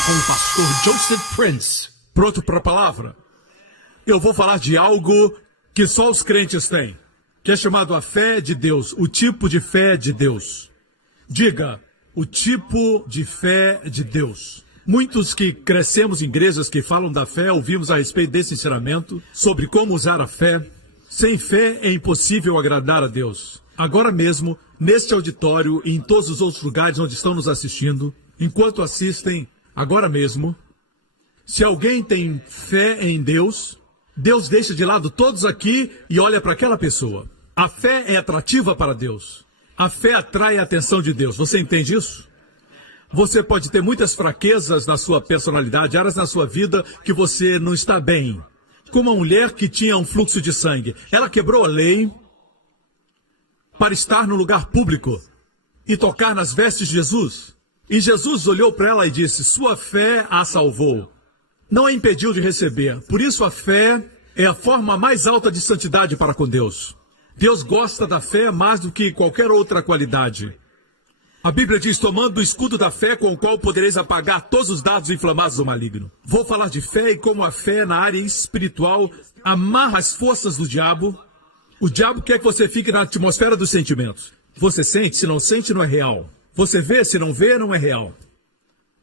com o pastor Joseph Prince. Pronto para a palavra? Eu vou falar de algo que só os crentes têm, que é chamado a fé de Deus, o tipo de fé de Deus. Diga, o tipo de fé de Deus. Muitos que crescemos em igrejas que falam da fé, ouvimos a respeito desse ensinamento, sobre como usar a fé. Sem fé é impossível agradar a Deus. Agora mesmo, neste auditório e em todos os outros lugares onde estão nos assistindo, enquanto assistem, agora mesmo, se alguém tem fé em Deus, Deus deixa de lado todos aqui e olha para aquela pessoa. A fé é atrativa para Deus. A fé atrai a atenção de Deus. Você entende isso? Você pode ter muitas fraquezas na sua personalidade, áreas na sua vida que você não está bem. Como uma mulher que tinha um fluxo de sangue. Ela quebrou a lei para estar no lugar público e tocar nas vestes de Jesus. E Jesus olhou para ela e disse, sua fé a salvou. Não a impediu de receber. Por isso a fé é a forma mais alta de santidade para com Deus. Deus gosta da fé mais do que qualquer outra qualidade. A Bíblia diz, tomando o escudo da fé com o qual podereis apagar todos os dardos inflamados do maligno. Vou falar de fé e como a fé na área espiritual amarra as forças do diabo. O diabo quer que você fique na atmosfera dos sentimentos. Você sente, se não sente, não é real. Você vê, se não vê, não é real.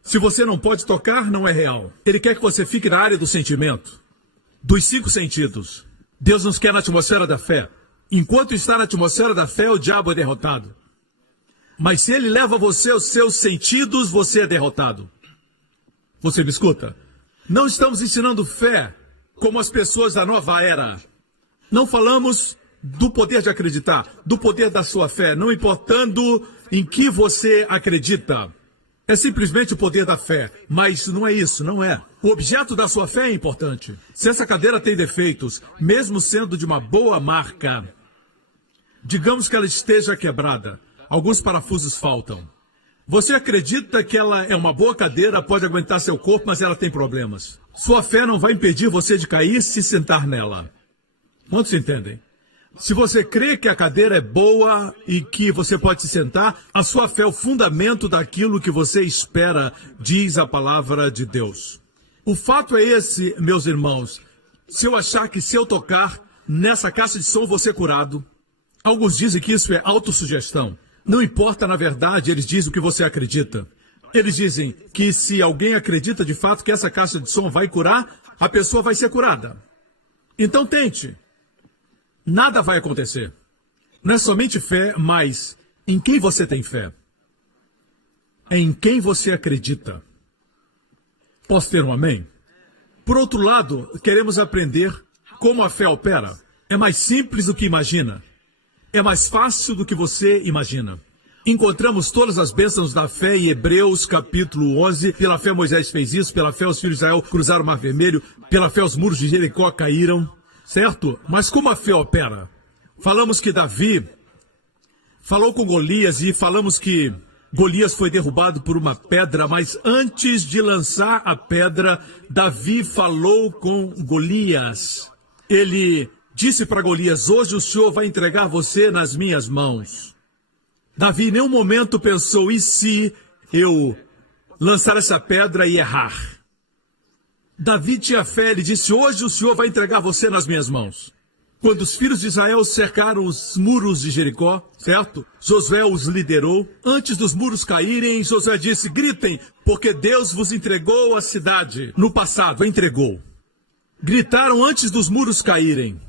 Se você não pode tocar, não é real. Ele quer que você fique na área do sentimento, dos 5 sentidos. Deus nos quer na atmosfera da fé. Enquanto está na atmosfera da fé, o diabo é derrotado. Mas se ele leva você aos seus sentidos, você é derrotado. Você me escuta? Não estamos ensinando fé como as pessoas da nova era. Não falamos do poder de acreditar, do poder da sua fé, não importando em que você acredita. É simplesmente o poder da fé, mas não é isso, não é. O objeto da sua fé é importante. Se essa cadeira tem defeitos, mesmo sendo de uma boa marca, digamos que ela esteja quebrada, alguns parafusos faltam. Você acredita que ela é uma boa cadeira, pode aguentar seu corpo, mas ela tem problemas. Sua fé não vai impedir você de cair se sentar nela. Quantos entendem? Se você crê que a cadeira é boa e que você pode se sentar, a sua fé é o fundamento daquilo que você espera, diz a palavra de Deus. O fato é esse, meus irmãos, se eu achar que se eu tocar nessa caixa de som vou ser curado, alguns dizem que isso é autossugestão. Não importa, na verdade, eles dizem o que você acredita. Eles dizem que se alguém acredita de fato que essa caixa de som vai curar, a pessoa vai ser curada. Então tente. Nada vai acontecer. Não é somente fé, mas em quem você tem fé? É em quem você acredita. Posso ter um amém? Por outro lado, queremos aprender como a fé opera. É mais simples do que imagina. É mais fácil do que você imagina. Encontramos todas as bênçãos da fé em Hebreus capítulo 11. Pela fé Moisés fez isso, pela fé os filhos de Israel cruzaram o Mar Vermelho, pela fé os muros de Jericó caíram. Certo? Mas como a fé opera? Falamos que Davi falou com Golias e falamos que Golias foi derrubado por uma pedra, mas antes de lançar a pedra, Davi falou com Golias. Ele disse para Golias, hoje o Senhor vai entregar você nas minhas mãos. Davi em nenhum momento pensou, e se eu lançar essa pedra e errar? Davi tinha fé, ele disse, hoje o Senhor vai entregar você nas minhas mãos. Quando os filhos de Israel cercaram os muros de Jericó, certo? Josué os liderou. Antes dos muros caírem, Josué disse, gritem, porque Deus vos entregou a cidade. No passado, entregou. Gritaram antes dos muros caírem.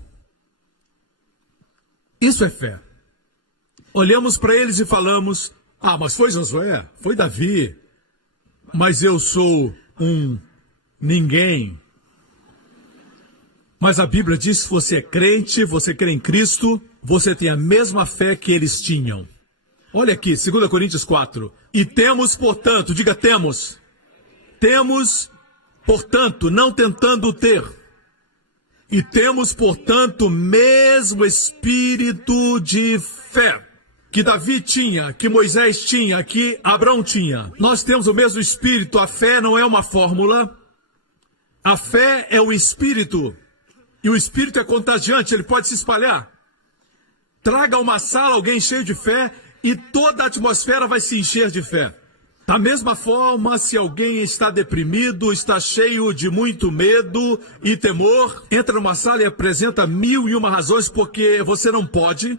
Isso é fé. Olhamos para eles e falamos, mas foi Josué, foi Davi. Mas eu sou ninguém. Mas a Bíblia diz que se você é crente, você crê em Cristo, você tem a mesma fé que eles tinham. Olha aqui, 2 Coríntios 4. E temos, portanto, diga temos. Temos, portanto, não tentando ter. E temos, portanto, o mesmo espírito de fé que Davi tinha, que Moisés tinha, que Abraão tinha. Nós temos o mesmo espírito. A fé não é uma fórmula. A fé é o espírito. E o espírito é contagiante, ele pode se espalhar. Traga a uma sala alguém cheio de fé e toda a atmosfera vai se encher de fé. Da mesma forma, se alguém está deprimido, está cheio de muito medo e temor, entra numa sala e apresenta 1001 razões porque você não pode,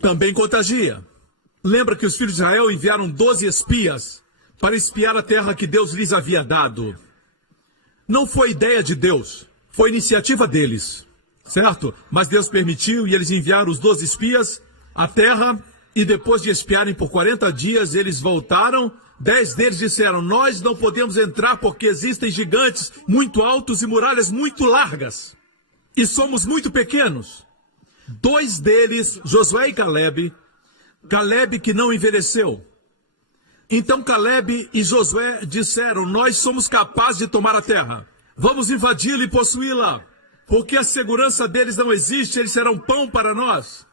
também contagia. Lembra que os filhos de Israel enviaram 12 espias para espiar a terra que Deus lhes havia dado. Não foi ideia de Deus, foi iniciativa deles, certo? Mas Deus permitiu e eles enviaram os 12 espias à terra e depois de espiarem por 40 dias, eles voltaram. 10 deles disseram, nós não podemos entrar porque existem gigantes muito altos e muralhas muito largas. E somos muito pequenos. 2 deles, Josué e Caleb que não envelheceu. Então Caleb e Josué disseram, nós somos capazes de tomar a terra. Vamos invadi-la e possuí-la. Porque a segurança deles não existe, eles serão pão para nós.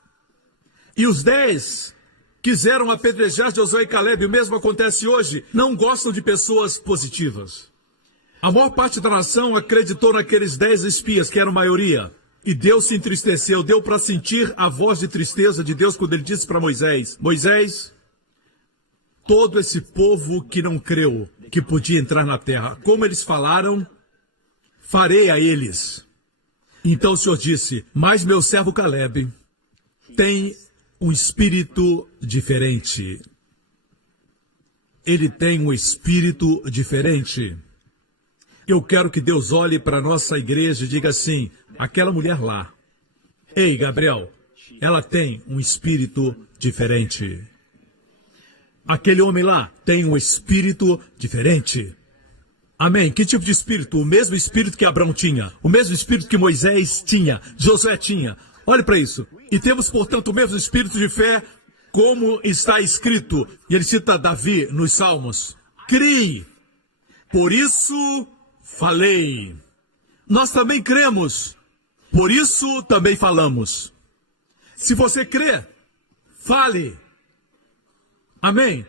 E os 10 quiseram apedrejar Josué e Caleb, o mesmo acontece hoje. Não gostam de pessoas positivas. A maior parte da nação acreditou naqueles 10 espias, que eram maioria. E Deus se entristeceu, deu para sentir a voz de tristeza de Deus quando ele disse para Moisés, Moisés, todo esse povo que não creu que podia entrar na terra, como eles falaram, farei a eles. Então o Senhor disse, mas meu servo Caleb tem um espírito diferente. Ele tem um espírito diferente. Eu quero que Deus olhe para a nossa igreja e diga assim, aquela mulher lá, ei Gabriel, ela tem um espírito diferente. Aquele homem lá tem um espírito diferente. Amém? Que tipo de espírito? O mesmo espírito que Abraão tinha, o mesmo espírito que Moisés tinha, Josué tinha. Olhe para isso. E temos, portanto, o mesmo espírito de fé, como está escrito. E ele cita Davi nos Salmos. Crie, por isso falei. Nós também cremos, por isso também falamos. Se você crê, fale. Amém?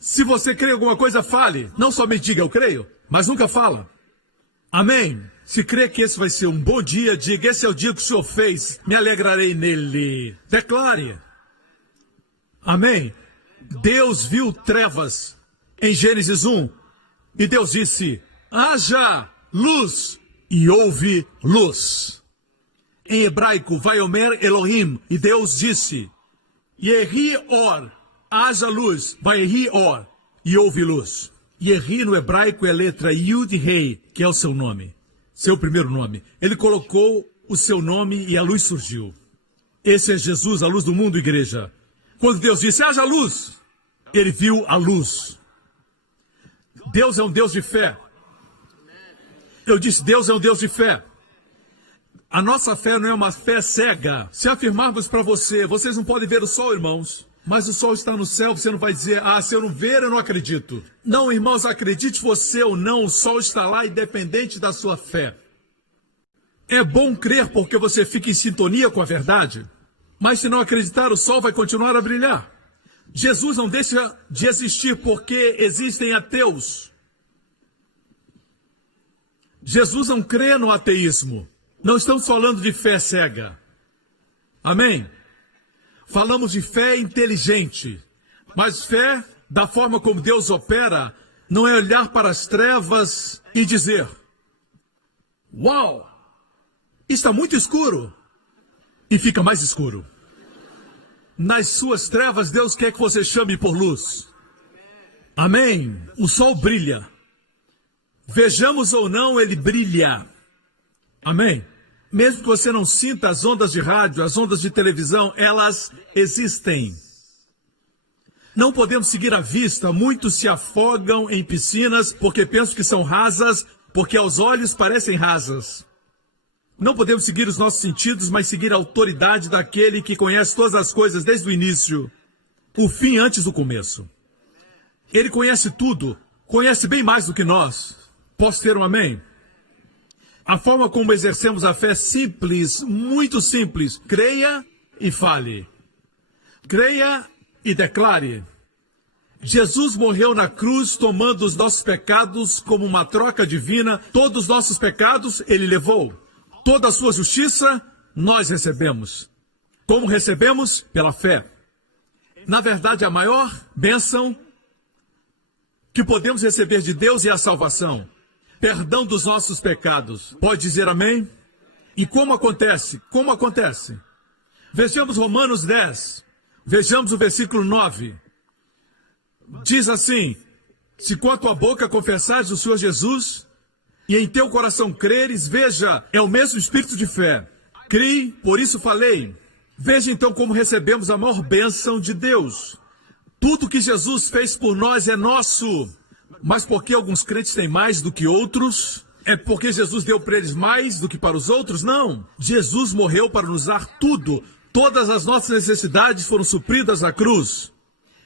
Se você crê em alguma coisa, fale. Não somente diga eu creio, mas nunca fala. Amém? Se crê que esse vai ser um bom dia, diga, esse é o dia que o Senhor fez, me alegrarei nele. Declare. Amém? Deus viu trevas em Gênesis 1 e Deus disse, haja luz e houve luz. Em hebraico, Vaiomer Elohim, e Deus disse, Yehi Or, haja luz, Vayehi Or, e houve luz. Yehi no hebraico é a letra Yud Rei, que é o seu nome, seu primeiro nome. Ele colocou o seu nome e a luz surgiu. Esse é Jesus, a luz do mundo, igreja. Quando Deus disse, haja luz, ele viu a luz. Deus é um Deus de fé. Eu disse, Deus é um Deus de fé. A nossa fé não é uma fé cega. Se afirmarmos para vocês não podem ver o sol, irmãos. Mas o sol está no céu, você não vai dizer, se eu não ver, eu não acredito. Não, irmãos, acredite você ou não, o sol está lá independente da sua fé. É bom crer porque você fica em sintonia com a verdade. Mas se não acreditar, o sol vai continuar a brilhar. Jesus não deixa de existir porque existem ateus. Jesus não crê no ateísmo. Não estamos falando de fé cega. Amém? Falamos de fé inteligente, mas fé, da forma como Deus opera, não é olhar para as trevas e dizer, uau, está muito escuro, e fica mais escuro. Nas suas trevas, Deus quer que você chame por luz. Amém? O sol brilha. Vejamos ou não, ele brilha. Amém? Mesmo que você não sinta as ondas de rádio, as ondas de televisão, elas existem. Não podemos seguir à vista. Muitos se afogam em piscinas porque pensam que são rasas, porque aos olhos parecem rasas. Não podemos seguir os nossos sentidos, mas seguir a autoridade daquele que conhece todas as coisas desde o início, o fim antes do começo. Ele conhece tudo, conhece bem mais do que nós. Posso ter um amém? A forma como exercemos a fé é simples, muito simples. Creia e fale. Creia e declare. Jesus morreu na cruz tomando os nossos pecados como uma troca divina. Todos os nossos pecados ele levou. Toda a sua justiça nós recebemos. Como recebemos? Pela fé. Na verdade, a maior bênção que podemos receber de Deus é a salvação. Perdão dos nossos pecados. Pode dizer amém? E como acontece? Como acontece? Vejamos Romanos 10. Vejamos o versículo 9. Diz assim: se com a tua boca confessares o Senhor Jesus, e em teu coração creres, veja, é o mesmo espírito de fé. Criei, por isso falei. Veja então como recebemos a maior bênção de Deus. Tudo que Jesus fez por nós é nosso. Mas por que alguns crentes têm mais do que outros? É porque Jesus deu para eles mais do que para os outros? Não. Jesus morreu para nos dar tudo. Todas as nossas necessidades foram supridas na cruz.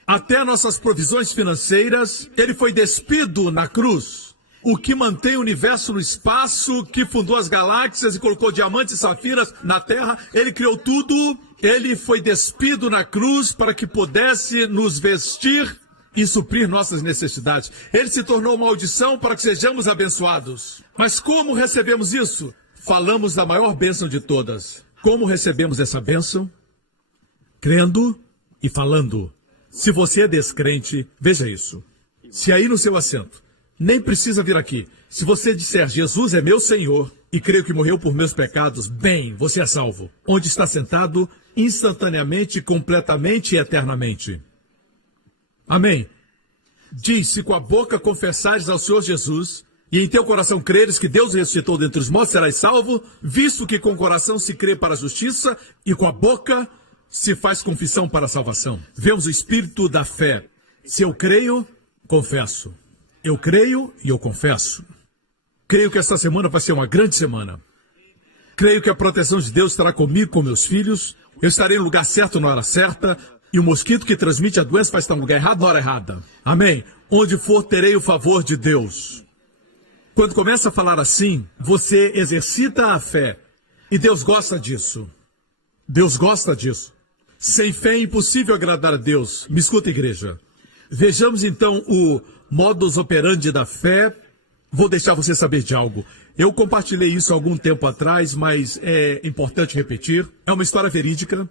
Até nossas provisões financeiras, ele foi despido na cruz. O que mantém o universo no espaço, que fundou as galáxias e colocou diamantes e safiras na Terra, ele criou tudo. Ele foi despido na cruz para que pudesse nos vestir e suprir nossas necessidades. Ele se tornou maldição para que sejamos abençoados. Mas como recebemos isso? Falamos da maior bênção de todas. Como recebemos essa bênção? Crendo e falando. Se você é descrente, veja isso. Se aí no seu assento, nem precisa vir aqui. Se você disser, Jesus é meu Senhor e creio que morreu por meus pecados, bem, você é salvo. Onde está sentado, instantaneamente, completamente e eternamente. Amém. Diz, se com a boca confessares ao Senhor Jesus, e em teu coração creres que Deus ressuscitou dentre os mortos, serás salvo, visto que com o coração se crê para a justiça, e com a boca se faz confissão para a salvação. Vemos o espírito da fé. Se eu creio, confesso. Eu creio e eu confesso. Creio que esta semana vai ser uma grande semana. Creio que a proteção de Deus estará comigo, com meus filhos. Eu estarei no lugar certo na hora certa. E o mosquito que transmite a doença vai estar no lugar errado na hora errada. Amém? Onde for, terei o favor de Deus. Quando começa a falar assim, você exercita a fé. E Deus gosta disso. Deus gosta disso. Sem fé é impossível agradar a Deus. Me escuta, igreja. Vejamos então o modus operandi da fé. Vou deixar você saber de algo. Eu compartilhei isso há algum tempo atrás, mas é importante repetir. É uma história verídica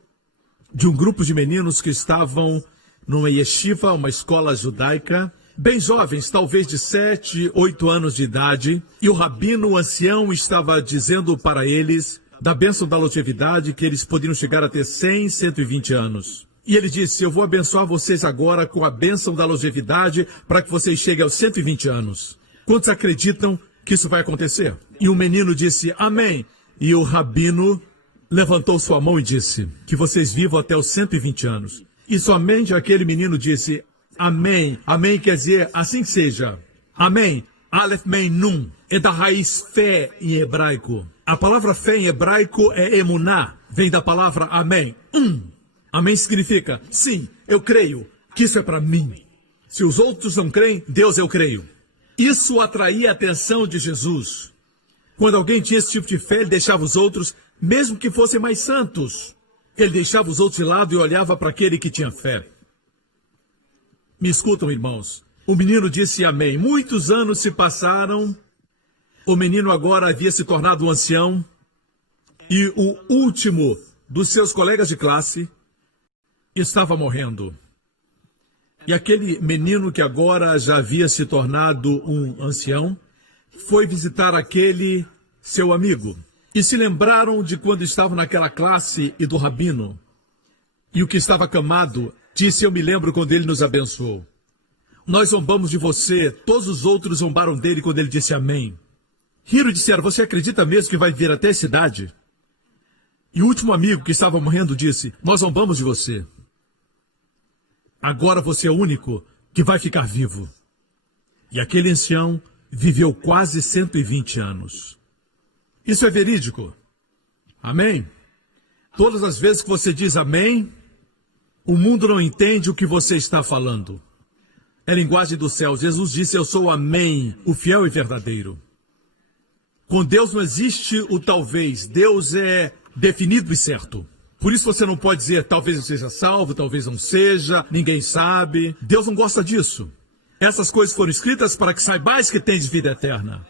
de um grupo de meninos que estavam numa yeshiva, uma escola judaica, bem jovens, talvez de 7, 8 anos de idade, e o rabino, o ancião, estava dizendo para eles da bênção da longevidade, que eles poderiam chegar a ter 100, 120 anos. E ele disse, eu vou abençoar vocês agora com a bênção da longevidade para que vocês cheguem aos 120 anos. Quantos acreditam que isso vai acontecer? E o menino disse, amém. E o rabino levantou sua mão e disse, que vocês vivam até os 120 anos. E somente aquele menino disse, amém. Amém quer dizer, assim que seja. Amém. Aleph, Mem, Nun. É da raiz fé em hebraico. A palavra fé em hebraico é emuná. Vem da palavra amém. Amém significa, sim, eu creio que isso é para mim. Se os outros não creem, Deus eu creio. Isso atraía a atenção de Jesus. Quando alguém tinha esse tipo de fé, ele deixava os outros, mesmo que fossem mais santos. Ele deixava os outros de lado e olhava para aquele que tinha fé. Me escutam, irmãos. O menino disse amém. Muitos anos se passaram. O menino agora havia se tornado um ancião. E o último dos seus colegas de classe estava morrendo. E aquele menino que agora já havia se tornado um ancião, foi visitar aquele seu amigo. E se lembraram de quando estavam naquela classe e do rabino. E o que estava acamado disse, eu me lembro quando ele nos abençoou. Nós zombamos de você, todos os outros zombaram dele quando ele disse amém. Riram e disseram, você acredita mesmo que vai vir até essa idade? E o último amigo que estava morrendo disse, nós zombamos de você. Agora você é o único que vai ficar vivo. E aquele ancião viveu quase 120 anos. Isso é verídico. Amém? Todas as vezes que você diz amém, o mundo não entende o que você está falando. É linguagem do céu. Jesus disse, eu sou o amém, o fiel e verdadeiro. Com Deus não existe o talvez. Deus é definido e certo. Por isso você não pode dizer, talvez eu seja salvo, talvez não seja, ninguém sabe. Deus não gosta disso. Essas coisas foram escritas para que saibais que tens vida eterna.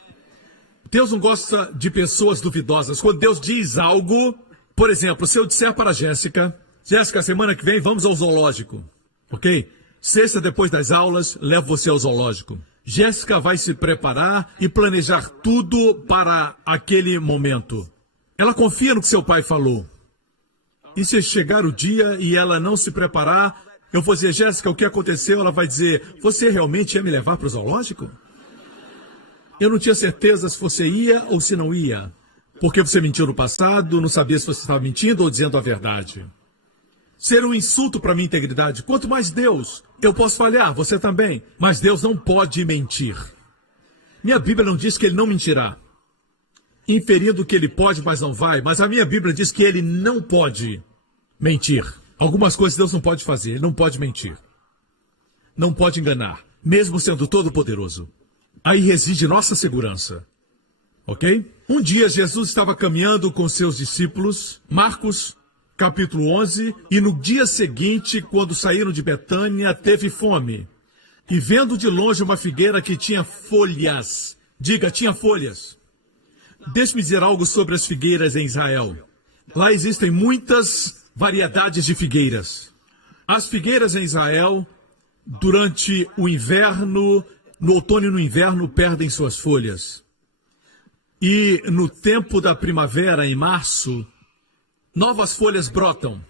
Deus não gosta de pessoas duvidosas. Quando Deus diz algo, por exemplo, se eu disser para a Jéssica, Jéssica, semana que vem vamos ao zoológico, ok? Sexta, depois das aulas, levo você ao zoológico. Jéssica vai se preparar e planejar tudo para aquele momento. Ela confia no que seu pai falou. E se chegar o dia e ela não se preparar, eu vou dizer, Jéssica, o que aconteceu? Ela vai dizer, você realmente ia me levar para o zoológico? Eu não tinha certeza se você ia ou se não ia. Porque você mentiu no passado, não sabia se você estava mentindo ou dizendo a verdade. Ser um insulto para a minha integridade. Quanto mais Deus, eu posso falhar, você também. Mas Deus não pode mentir. Minha Bíblia não diz que ele não mentirá. Inferindo que ele pode, mas não vai. Mas a minha Bíblia diz que ele não pode mentir. Algumas coisas Deus não pode fazer. Ele não pode mentir. Não pode enganar. Mesmo sendo todo-poderoso. Aí reside nossa segurança. Ok? Um dia Jesus estava caminhando com seus discípulos. Marcos capítulo 11, e no dia seguinte, quando saíram de Betânia, teve fome. E vendo de longe uma figueira que tinha folhas, diga, tinha folhas. Deixe-me dizer algo sobre as figueiras em Israel. Lá existem muitas variedades de figueiras. As figueiras em Israel, durante o inverno, no outono e no inverno, perdem suas folhas. E no tempo da primavera, em março, novas folhas brotam.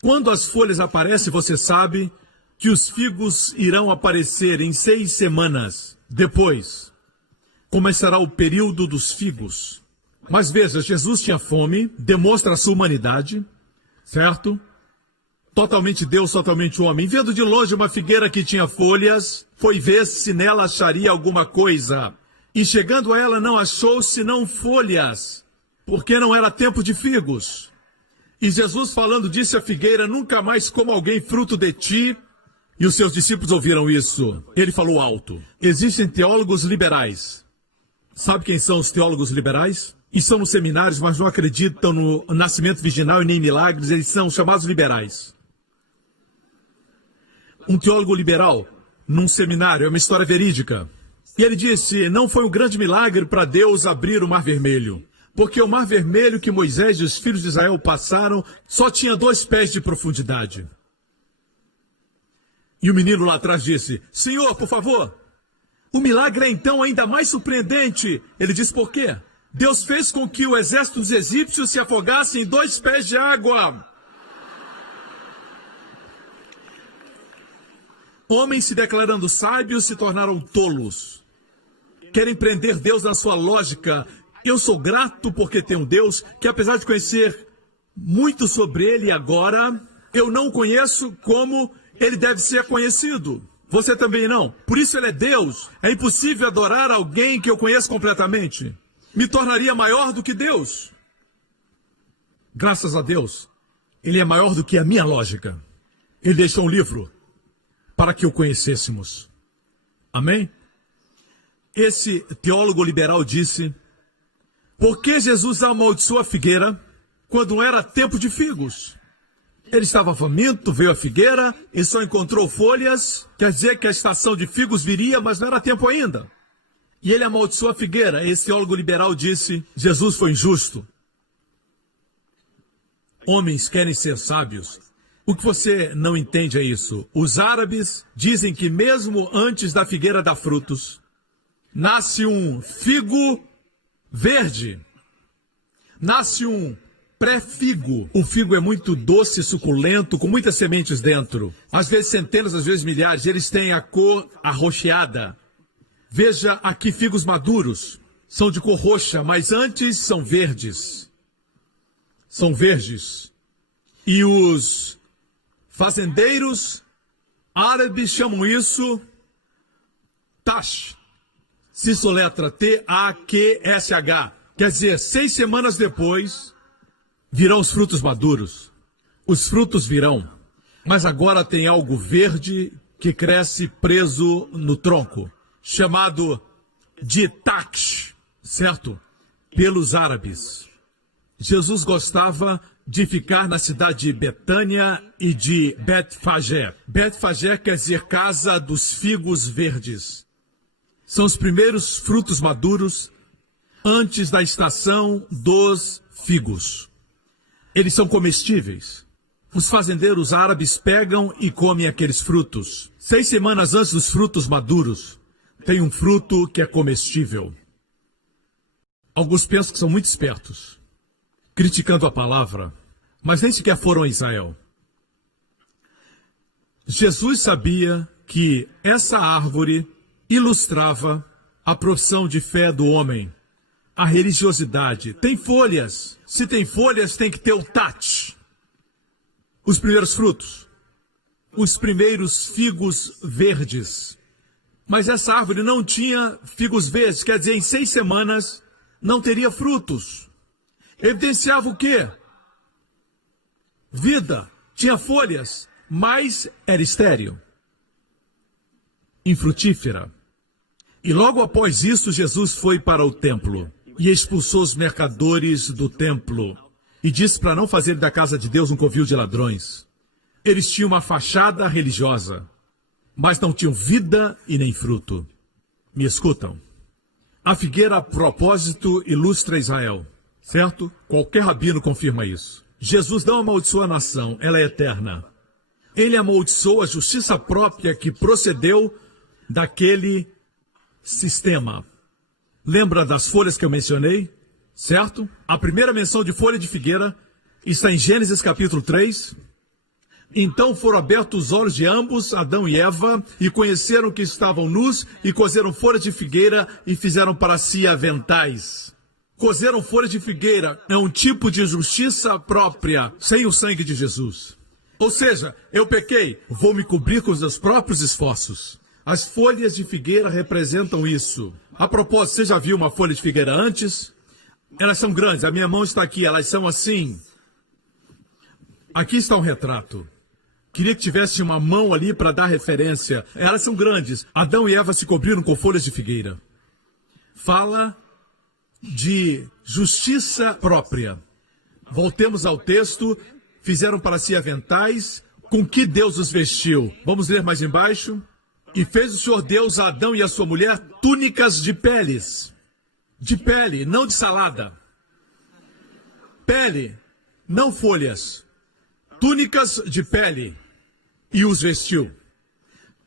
Quando as folhas aparecem, você sabe que os figos irão aparecer em 6 semanas. Depois, começará o período dos figos. Mas veja, Jesus tinha fome, demonstra a sua humanidade, certo? Totalmente Deus, totalmente homem. Vendo de longe uma figueira que tinha folhas, foi ver se nela acharia alguma coisa. E chegando a ela não achou senão folhas, porque não era tempo de figos. E Jesus falando disse à figueira, nunca mais coma alguém fruto de ti. E os seus discípulos ouviram isso. Ele falou alto. Existem teólogos liberais. Sabe quem são os teólogos liberais? Estão nos seminários, mas não acreditam no nascimento virginal e nem em milagres. Eles são chamados liberais. Um teólogo liberal, num seminário, é uma história verídica. E ele disse, não foi um grande milagre para Deus abrir o Mar Vermelho. Porque o Mar Vermelho que Moisés e os filhos de Israel passaram só tinha 2 pés de profundidade. E o menino lá atrás disse, Senhor, por favor. O milagre é então ainda mais surpreendente. Ele disse, por quê? Deus fez com que o exército dos egípcios se afogasse em 2 pés de água. Homens se declarando sábios se tornaram tolos. Querem prender Deus na sua lógica. Eu sou grato porque tenho um Deus que, apesar de conhecer muito sobre ele agora, eu não conheço como ele deve ser conhecido. Você também não. Por isso ele é Deus. É impossível adorar alguém que eu conheço completamente. Me tornaria maior do que Deus. Graças a Deus, ele é maior do que a minha lógica. Ele deixou um livro para que o conhecêssemos. Amém? Esse teólogo liberal disse, por que Jesus amaldiçoou a figueira quando era tempo de figos? Ele estava faminto, veio a figueira e só encontrou folhas, quer dizer que a estação de figos viria, mas não era tempo ainda. E ele amaldiçoou a figueira. Esse teólogo liberal disse, Jesus foi injusto. Homens querem ser sábios. O que você não entende é isso. Os árabes dizem que mesmo antes da figueira dar frutos, nasce um figo verde. Nasce um pré-figo. O figo é muito doce e suculento, com muitas sementes dentro. Às vezes centenas, às vezes milhares. Eles têm a cor arroxeada. Veja aqui figos maduros. São de cor roxa, mas antes são verdes. São verdes. E os fazendeiros árabes chamam isso tash. Se soletra T-A-Q-S-H. Quer dizer, 6 semanas depois, virão os frutos maduros. Os frutos virão. Mas agora tem algo verde que cresce preso no tronco, chamado de taksh, certo? Pelos árabes. Jesus gostava de ficar na cidade de Betânia e de Betfagé. Betfagé quer dizer casa dos figos verdes. São os primeiros frutos maduros antes da estação dos figos. Eles são comestíveis. os fazendeiros árabes pegam e comem aqueles frutos. 6 semanas antes dos frutos maduros, tem um fruto que é comestível. Alguns pensam que são muito espertos, criticando a palavra, mas nem sequer foram a Israel. Jesus sabia que essa árvore ilustrava a profissão de fé do homem, a religiosidade. Tem folhas. Se tem folhas, tem que ter o tat. Os primeiros frutos. Os primeiros figos verdes. Mas essa árvore não tinha figos verdes, quer dizer, em 6 semanas não teria frutos. Evidenciava o quê? Vida. Tinha folhas, mas era estéril. Infrutífera. E logo após isso, Jesus foi para o templo e expulsou os mercadores do templo e disse para não fazer da casa de Deus um covil de ladrões. Eles tinham uma fachada religiosa, mas não tinham vida e nem fruto. Me escutam? A figueira, a propósito, ilustra Israel, certo? Qualquer rabino confirma isso. Jesus não amaldiçoa a nação, ela é eterna. Ele amaldiçoou a justiça própria que procedeu daquele sistema. Lembra das folhas que eu mencionei? Certo? A primeira menção de folha de figueira está em Gênesis capítulo 3. Então foram abertos os olhos de ambos, Adão e Eva, e conheceram que estavam nus, e cozeram folhas de figueira e fizeram para si aventais. Cozeram folhas de figueira é um tipo de justiça própria, sem o sangue de Jesus. Ou seja, eu pequei, vou me cobrir com os meus próprios esforços. As folhas de figueira representam isso. A propósito, você já viu uma folha de figueira antes? Elas são grandes, a minha mão está aqui, elas são assim. Aqui está um retrato. Queria que tivesse uma mão ali para dar referência. Elas são grandes. Adão e Eva se cobriram com folhas de figueira. Fala de justiça própria. Voltemos ao texto. Fizeram para si aventais. Com que Deus os vestiu? Vamos ler mais embaixo. E fez o Senhor Deus a Adão e a sua mulher túnicas de peles. De pele, não de salada. Pele, não folhas. Túnicas de pele. E os vestiu.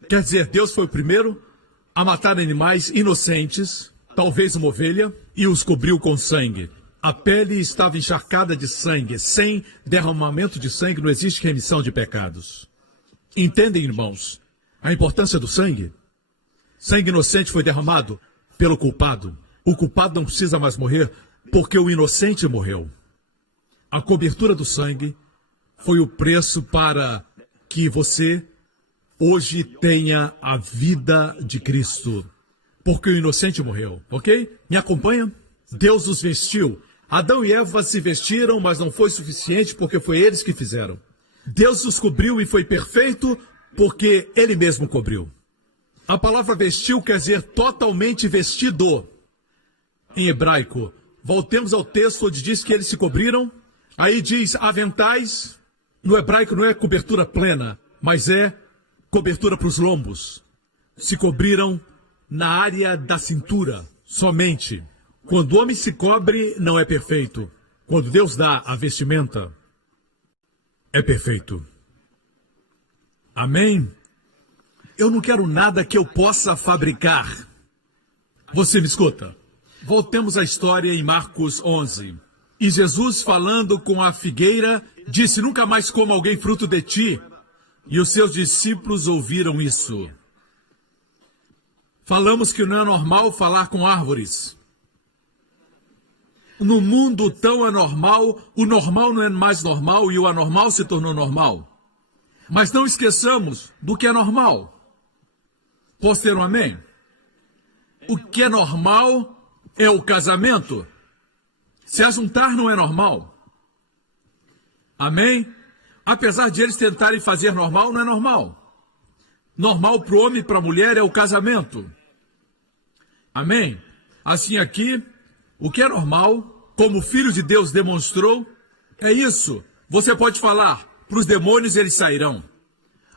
Quer dizer, Deus foi o primeiro a matar animais inocentes, talvez uma ovelha, e os cobriu com sangue. A pele estava encharcada de sangue. Sem derramamento de sangue não existe remissão de pecados. Entendem, irmãos, a importância do sangue? Sangue inocente foi derramado pelo culpado. O culpado não precisa mais morrer porque o inocente morreu. A cobertura do sangue foi o preço para que você hoje tenha a vida de Cristo. Porque o inocente morreu, ok? Me acompanha? Deus os vestiu. Adão e Eva se vestiram, mas não foi suficiente porque foi eles que fizeram. Deus os cobriu e foi perfeito porque Ele mesmo cobriu. A palavra vestiu quer dizer totalmente vestido. Em hebraico, voltemos ao texto onde diz que eles se cobriram. Aí diz aventais. No hebraico não é cobertura plena, mas é cobertura para os lombos. Se cobriram na área da cintura, somente. Quando o homem se cobre, não é perfeito. Quando Deus dá a vestimenta, é perfeito. Amém? Eu não quero nada que eu possa fabricar. Você me escuta? Voltemos à história em Marcos 11. E Jesus, falando com a figueira, disse, nunca mais coma alguém fruto de ti. E os seus discípulos ouviram isso. Falamos que não é normal falar com árvores. No mundo tão anormal, o normal não é mais normal e o anormal se tornou normal. Mas não esqueçamos do que é normal. Posso ter um amém? O que é normal é o casamento. Se ajuntar não é normal. Amém? Apesar de eles tentarem fazer normal, não é normal. Normal para o homem e para a mulher é o casamento. Amém? Assim aqui, o que é normal, como o Filho de Deus demonstrou, é isso. Você pode falar, para os demônios eles sairão.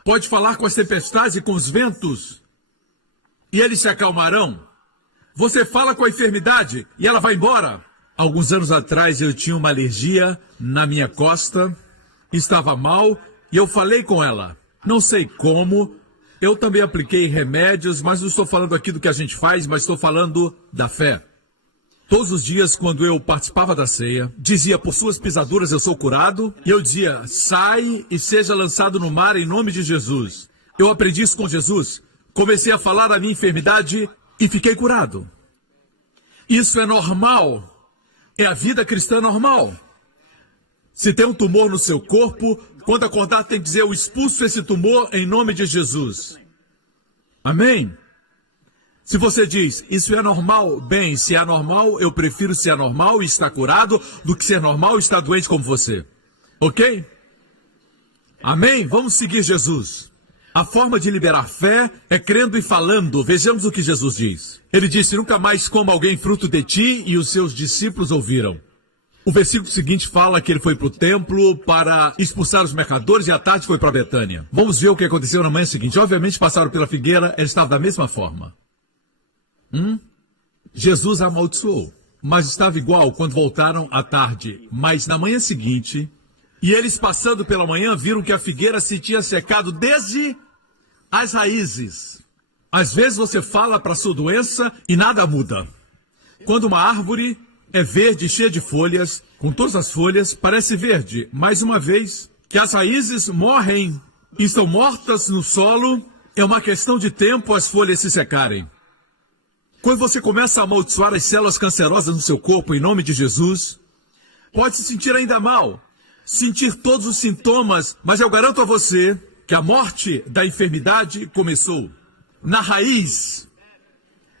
Pode falar com as tempestades e com os ventos, e eles se acalmarão. Você fala com a enfermidade e ela vai embora. Alguns anos atrás eu tinha uma alergia na minha costa estava mal e eu falei com ela. Não sei como, eu também apliquei remédios, mas não estou falando aqui do que a gente faz, mas estou falando da fé. Todos os dias, quando eu participava da ceia, dizia, por suas pisaduras eu sou curado, e eu dizia, sai e seja lançado no mar em nome de Jesus. Eu aprendi isso com Jesus, comecei a falar da minha enfermidade e fiquei curado. Isso é normal, é a vida cristã normal. Se tem um tumor no seu corpo, quando acordar tem que dizer, eu expulso esse tumor em nome de Jesus. Amém? Se você diz, isso é normal, bem, se é anormal, eu prefiro ser anormal e estar curado do que ser normal e estar doente como você. Ok? Amém? Vamos seguir Jesus. A forma de liberar fé é crendo e falando. Vejamos o que Jesus diz. Ele disse, nunca mais coma alguém fruto de ti, e os seus discípulos ouviram. O versículo seguinte fala que ele foi para o templo para expulsar os mercadores e à tarde foi para Betânia. Vamos ver o que aconteceu na manhã seguinte. Obviamente passaram pela figueira, ele estava da mesma forma. Jesus amaldiçoou, mas estava igual quando voltaram à tarde. Mas na manhã seguinte, e eles passando pela manhã, viram que a figueira se tinha secado desde as raízes. Às vezes você fala para a sua doença e nada muda. Quando uma árvore é verde, cheia de folhas, com todas as folhas, parece verde. Mais uma vez, que as raízes morrem e estão mortas no solo, é uma questão de tempo as folhas se secarem. Quando você começa a amaldiçoar as células cancerosas no seu corpo em nome de Jesus, pode se sentir ainda mal, sentir todos os sintomas, mas eu garanto a você que a morte da enfermidade começou na raiz.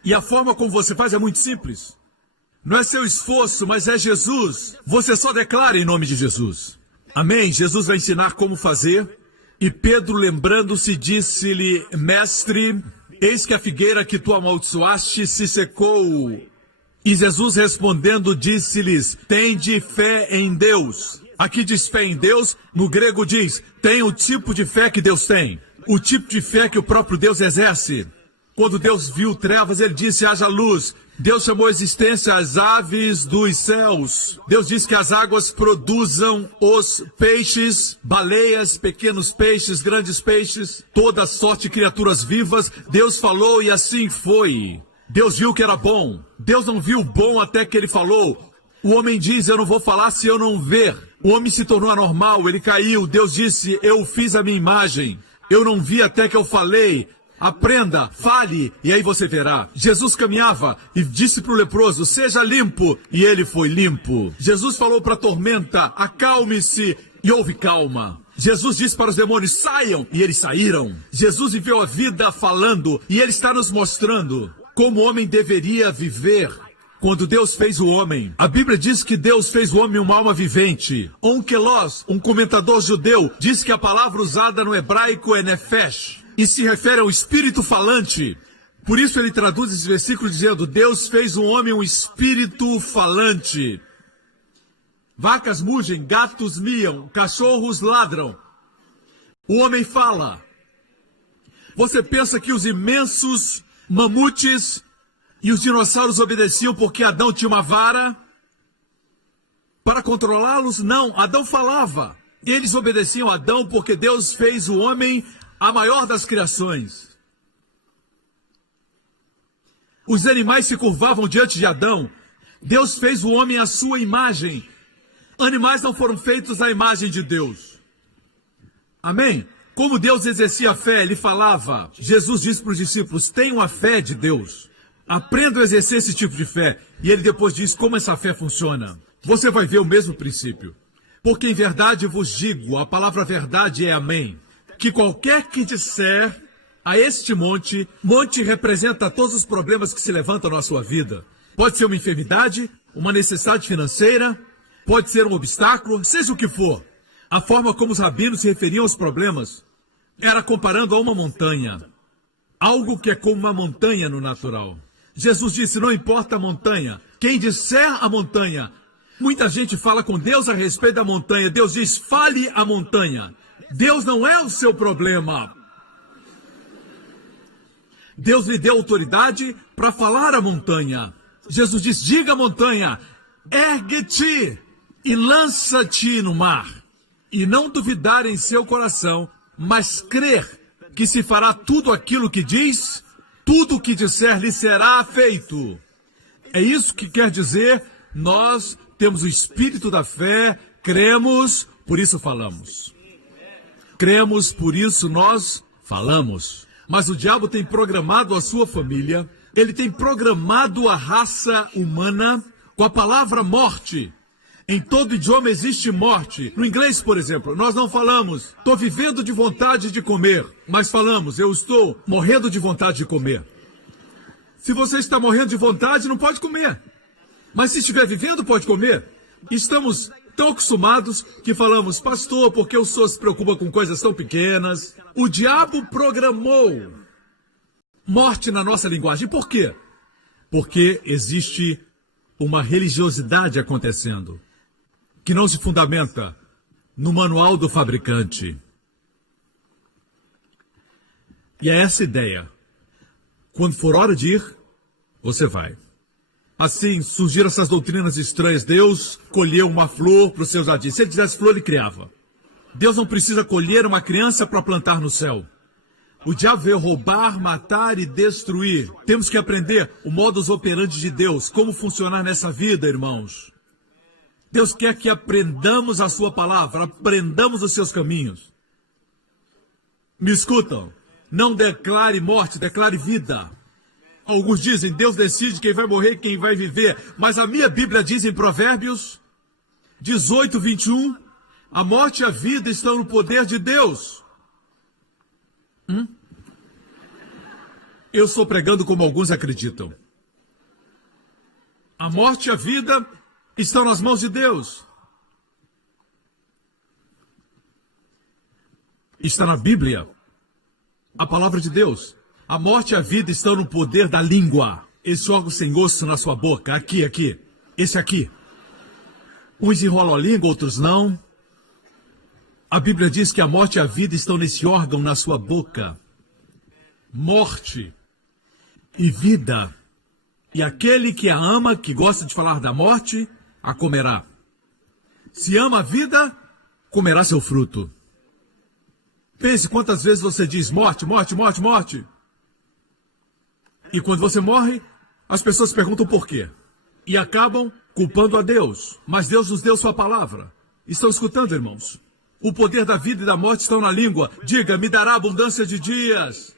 E a forma como você faz é muito simples. Não é seu esforço, mas é Jesus. Você só declara em nome de Jesus. Amém? Jesus vai ensinar como fazer. E Pedro, lembrando-se, disse-lhe, mestre, eis que a figueira que tu amaldiçoaste se secou. E Jesus respondendo disse-lhes, tende fé em Deus. Aqui diz fé em Deus, no grego diz, tem o tipo de fé que Deus tem. O tipo de fé que o próprio Deus exerce. Quando Deus viu trevas, ele disse, haja luz. Deus chamou à existência as aves dos céus. Deus diz que as águas produzam os peixes, baleias, pequenos peixes, grandes peixes, toda sorte de criaturas vivas. Deus falou e assim foi. Deus viu que era bom. Deus não viu bom até que ele falou. O homem diz, eu não vou falar se eu não ver. O homem se tornou anormal, ele caiu. Deus disse, eu fiz a minha imagem. Eu não vi até que eu falei. Aprenda, fale, e aí você verá. Jesus caminhava e disse para o leproso, seja limpo, e ele foi limpo. Jesus falou para a tormenta, acalme-se, e houve calma. Jesus disse para os demônios, saiam, e eles saíram. Jesus viveu a vida falando, e ele está nos mostrando como o homem deveria viver. Quando Deus fez o homem, a Bíblia diz que Deus fez o homem uma alma vivente. Onkelos, um comentador judeu, diz que a palavra usada no hebraico é nefesh, e se refere ao espírito falante. Por isso ele traduz esse versículo dizendo, Deus fez o homem um espírito falante. Vacas mugem, gatos miam, cachorros ladram. O homem fala. Você pensa que os imensos mamutes e os dinossauros obedeciam porque Adão tinha uma vara para controlá-los? Não, Adão falava. Eles obedeciam a Adão porque Deus fez o homem a maior das criações. Os animais se curvavam diante de Adão. Deus fez o homem à sua imagem. Animais não foram feitos à imagem de Deus. Amém? Como Deus exercia a fé, ele falava. Jesus disse para os discípulos, tenham a fé de Deus. Aprendam a exercer esse tipo de fé. E ele depois diz como essa fé funciona. Você vai ver o mesmo princípio. Porque em verdade vos digo, a palavra verdade é amém. Que qualquer que disser a este monte, monte representa todos os problemas que se levantam na sua vida. Pode ser uma enfermidade, uma necessidade financeira, pode ser um obstáculo, seja o que for. A forma como os rabinos se referiam aos problemas era comparando a uma montanha. Algo que é como uma montanha no natural. Jesus disse, não importa a montanha. Quem disser a montanha, muita gente fala com Deus a respeito da montanha. Deus diz, fale a montanha. Deus não é o seu problema. Deus lhe deu autoridade para falar à montanha. Jesus disse, diga à montanha, ergue-te e lança-te no mar. e não duvidar em seu coração, mas crer que se fará tudo aquilo que diz, tudo o que disser lhe será feito. É isso que quer dizer, nós temos o espírito da fé, cremos, por isso falamos. Cremos, por isso nós falamos. Mas o diabo tem programado a sua família, ele tem programado a raça humana com a palavra morte. Em todo idioma existe morte. No inglês, por exemplo, nós não falamos, estou vivendo de vontade de comer, mas falamos, eu estou morrendo de vontade de comer. Se você está morrendo de vontade, não pode comer. Mas se estiver vivendo, pode comer. Estamos tão acostumados que falamos, pastor, por que o senhor se preocupa com coisas tão pequenas? O diabo programou morte na nossa linguagem. Por quê? Porque existe uma religiosidade acontecendo que não se fundamenta no manual do fabricante. E é essa ideia. Quando for hora de ir, você vai. Assim surgiram essas doutrinas estranhas. Deus colheu uma flor para o seu jardim. Se ele quisesse flor, ele criava. Deus não precisa colher uma criança para plantar no céu. O diabo veio roubar, matar e destruir. Temos que aprender o modus operandi de Deus, como funcionar nessa vida, irmãos. Deus quer que aprendamos a sua palavra, aprendamos os seus caminhos. Me escutam? Não declare morte, declare vida. Alguns dizem, Deus decide quem vai morrer e quem vai viver. Mas a minha Bíblia diz em Provérbios 18, 21, a morte e a vida estão no poder de Deus. Eu estou pregando como alguns acreditam. A morte e a vida estão nas mãos de Deus. Está na Bíblia, a palavra de Deus. A morte e a vida estão no poder da língua. Esse órgão sem osso na sua boca. Aqui, aqui. Esse aqui. Uns enrolam a língua, outros não. A Bíblia diz que a morte e a vida estão nesse órgão na sua boca. Morte e vida. E aquele que a ama, que gosta de falar da morte, a comerá. Se ama a vida, comerá seu fruto. Pense quantas vezes você diz morte, morte, morte, morte. E quando você morre, as pessoas perguntam por quê. E acabam culpando a Deus. Mas Deus nos deu sua palavra. Estão escutando, irmãos? O poder da vida e da morte estão na língua. Diga, me dará abundância de dias.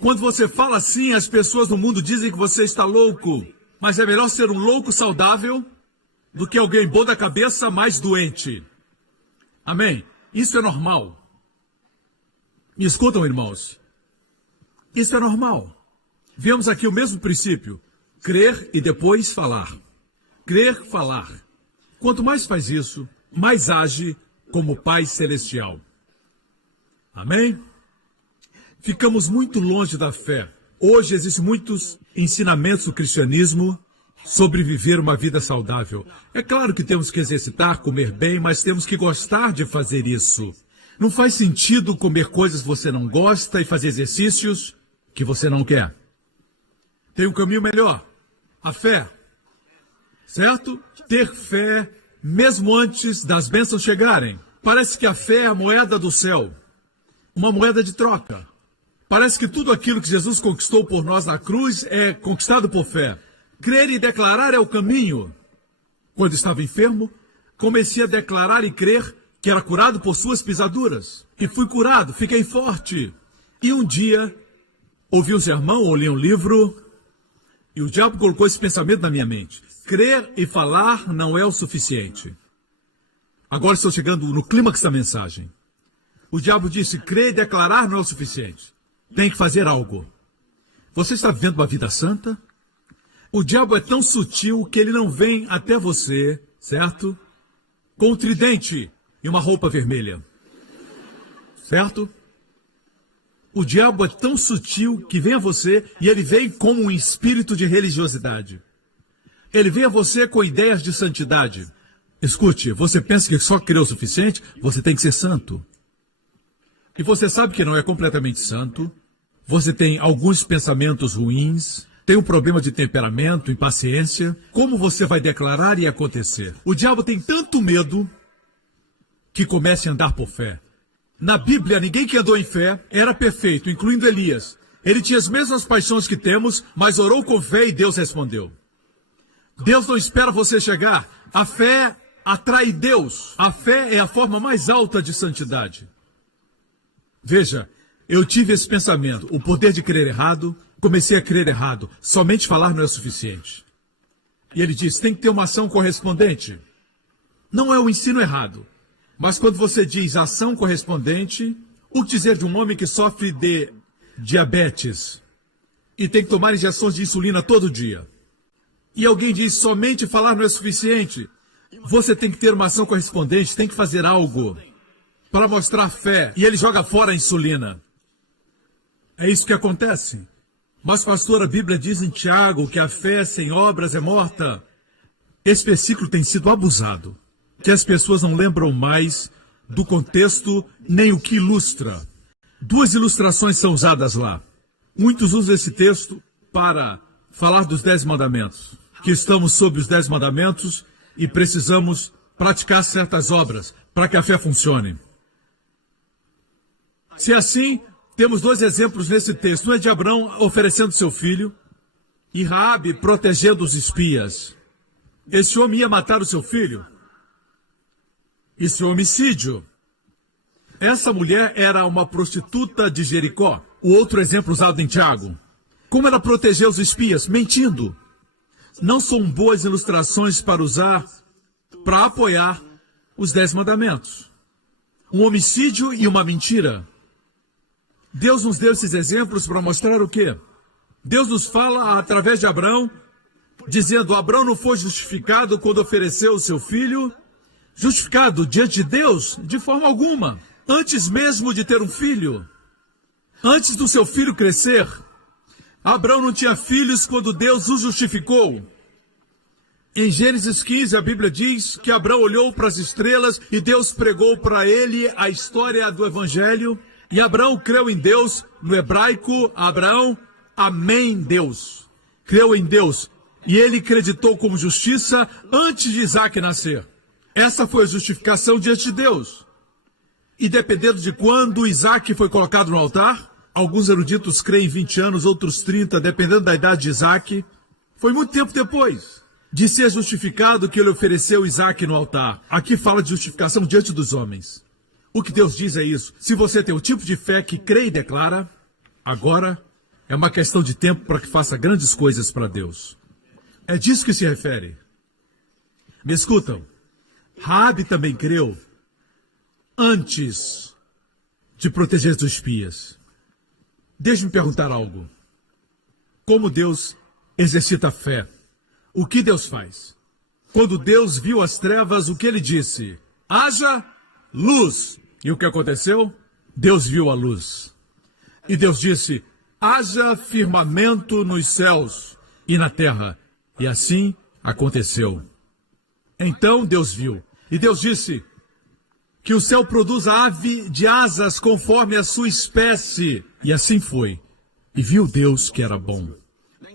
Quando você fala assim, as pessoas no mundo dizem que você está louco. Mas é melhor ser um louco saudável do que alguém bom da cabeça mais doente. Amém? Isso é normal. Me escutam, irmãos? Isso é normal. Vemos aqui o mesmo princípio. Crer e depois falar. Crer, falar. Quanto mais faz isso, mais age como Pai Celestial. Amém? Ficamos muito longe da fé. Hoje existem muitos ensinamentos do cristianismo sobre viver uma vida saudável. É claro que temos que exercitar, comer bem, mas temos que gostar de fazer isso. Não faz sentido comer coisas que você não gosta e fazer exercícios que você não quer. Tem um caminho melhor. A fé. Certo? Ter fé mesmo antes das bênçãos chegarem. Parece que a fé é a moeda do céu. Uma moeda de troca. Parece que tudo aquilo que Jesus conquistou por nós na cruz é conquistado por fé. Crer e declarar é o caminho. Quando estava enfermo, comecei a declarar e crer que era curado por suas pisaduras. E fui curado, fiquei forte. E um dia, ouvi um sermão ou li um livro, e o diabo colocou esse pensamento na minha mente. Crer e falar não é o suficiente. Agora estou chegando no clímax da mensagem. O diabo disse, crer e declarar não é o suficiente. Tem que fazer algo. Você está vivendo uma vida santa? O diabo é tão sutil que ele não vem até você, certo? Com um tridente e uma roupa vermelha. Certo? O diabo é tão sutil que vem a você e ele vem como um espírito de religiosidade. Ele vem a você com ideias de santidade. Escute, você pensa que só crer o suficiente? Você tem que ser santo. E você sabe que não é completamente santo. Você tem alguns pensamentos ruins. tem um problema de temperamento, impaciência. Como você vai declarar e acontecer? O diabo tem tanto medo que comece a andar por fé. Na Bíblia, ninguém que andou em fé era perfeito, incluindo Elias. Ele tinha as mesmas paixões que temos, mas orou com fé e Deus respondeu. Deus não espera você chegar. A fé atrai Deus. A fé é a forma mais alta de santidade. Veja, eu tive esse pensamento, o poder de crer errado, comecei a crer errado, somente falar não é suficiente. E ele diz, tem que ter uma ação correspondente. Não é o ensino errado, mas quando você diz ação correspondente, o que dizer de um homem que sofre de diabetes e tem que tomar injeções de insulina todo dia? E alguém diz, somente falar não é suficiente. Você tem que ter uma ação correspondente, tem que fazer algo para mostrar fé. E ele joga fora a insulina. É isso que acontece. Mas, pastor, a Bíblia diz em Tiago que a fé sem obras é morta. Esse versículo tem sido abusado, que as pessoas não lembram mais do contexto nem o que ilustra. Duas ilustrações são usadas lá. Muitos usam esse texto para falar dos 10 mandamentos, que estamos sob os 10 mandamentos e precisamos praticar certas obras para que a fé funcione. Se é assim, temos dois exemplos nesse texto. Um é de Abrão oferecendo seu filho e Raabe protegendo os espias. Esse homem ia matar o seu filho. Isso é homicídio. Essa mulher era uma prostituta de Jericó. O outro exemplo usado em Tiago. Como ela protegeu os espias? Mentindo. Não são boas ilustrações para usar, para apoiar os 10 mandamentos. Um homicídio e uma mentira. Deus nos deu esses exemplos para mostrar o quê? Deus nos fala através de Abrão, dizendo, Abrão não foi justificado quando ofereceu o seu filho. Justificado diante de Deus? De forma alguma. Antes mesmo de ter um filho. Antes do seu filho crescer. Abrão não tinha filhos quando Deus o justificou. Em Gênesis 15, a Bíblia diz que Abrão olhou para as estrelas e Deus pregou para ele a história do Evangelho. E Abrão creu em Deus, no hebraico, Abraão, amém, Deus. Creu em Deus. E ele acreditou como justiça antes de Isaac nascer. Essa foi a justificação diante de Deus. E dependendo de quando Isaac foi colocado no altar, alguns eruditos creem em 20 anos, outros 30, dependendo da idade de Isaac, foi muito tempo depois de ser justificado que ele ofereceu Isaac no altar. Aqui fala de justificação diante dos homens. O que Deus diz é isso. Se você tem o tipo de fé que crê e declara, agora é uma questão de tempo para que faça grandes coisas para Deus. É disso que se refere. Me escutam. Raabe também creu antes de proteger os espias. Deixe-me perguntar algo. Como Deus exercita a fé? O que Deus faz? Quando Deus viu as trevas, o que ele disse? Haja luz. E o que aconteceu? Deus viu a luz. E Deus disse, haja firmamento nos céus e na terra. E assim aconteceu. Então Deus viu. E Deus disse que o céu produza ave de asas conforme a sua espécie. E assim foi. E viu Deus que era bom.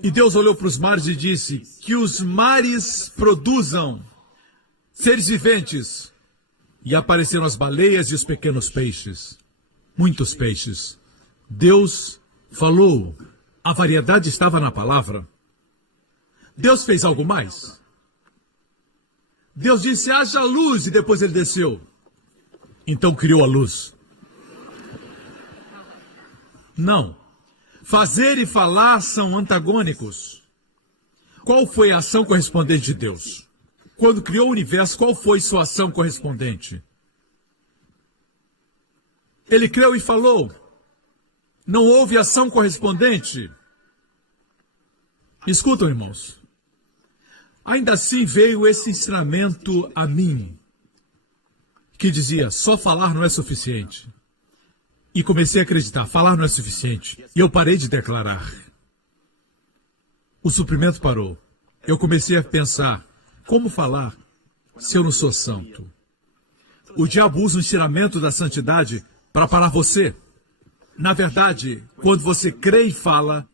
E Deus olhou para os mares e disse que os mares produzam seres viventes. E apareceram as baleias e os pequenos peixes. Muitos peixes. Deus falou. A variedade estava na palavra. Deus fez algo mais. Deus disse, haja luz, e depois ele desceu. Então criou a luz. Não. Fazer e falar são antagônicos. Qual foi a ação correspondente de Deus? Quando criou o universo, qual foi sua ação correspondente? Ele creu e falou. Não houve ação correspondente. Escutam, irmãos. Ainda assim veio esse ensinamento a mim, que dizia, só falar não é suficiente. E comecei a acreditar, falar não é suficiente. E eu parei de declarar. O suprimento parou. Eu comecei a pensar, como falar se eu não sou santo? O diabo usa o ensinamento da santidade para parar você. Na verdade, quando você crê e fala,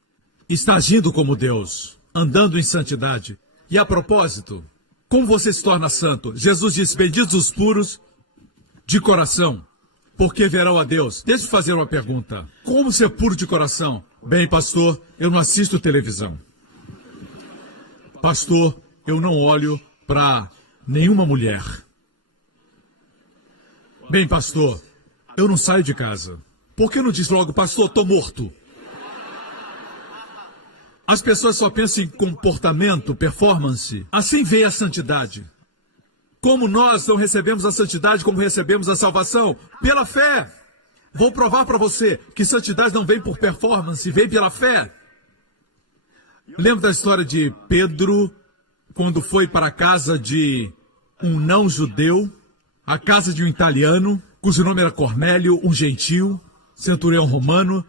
está agindo como Deus, andando em santidade. E a propósito, como você se torna santo? Jesus disse, benditos os puros de coração, porque verão a Deus. Deixa eu fazer uma pergunta. Como ser puro de coração? Bem, pastor, eu não assisto televisão. Pastor, eu não olho para nenhuma mulher. Bem, pastor, eu não saio de casa. Por que não diz logo, pastor, estou morto? As pessoas só pensam em comportamento, performance. Assim vem a santidade. Como nós não recebemos a santidade como recebemos a salvação? Pela fé. Vou provar para você que santidade não vem por performance, vem pela fé. Lembra da história de Pedro, quando foi para a casa de um não-judeu, a casa de um italiano, cujo nome era Cornélio, um gentil, centurião romano.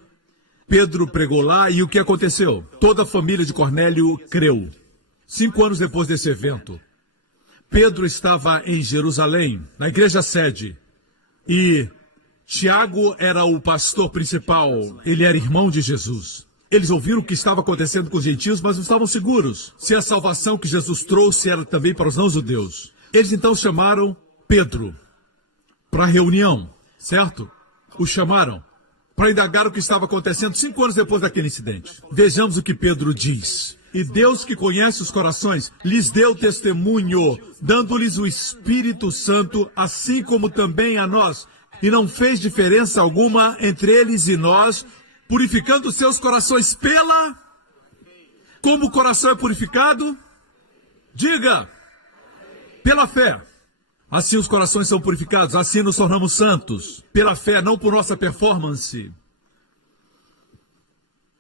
Pedro pregou lá e o que aconteceu? Toda a família de Cornélio creu. 5 anos depois desse evento, Pedro estava em Jerusalém, na igreja sede, e Tiago era o pastor principal, ele era irmão de Jesus. Eles ouviram o que estava acontecendo com os gentios, mas não estavam seguros se a salvação que Jesus trouxe era também para os não-judeus. Eles então chamaram Pedro para a reunião, certo? O chamaram para indagar o que estava acontecendo 5 anos depois daquele incidente. Vejamos o que Pedro diz. E Deus, que conhece os corações, lhes deu testemunho, dando-lhes o Espírito Santo, assim como também a nós, e não fez diferença alguma entre eles e nós, purificando seus corações pela... Como o coração é purificado? Diga! Pela fé. Assim os corações são purificados, assim nos tornamos santos. Pela fé, não por nossa performance.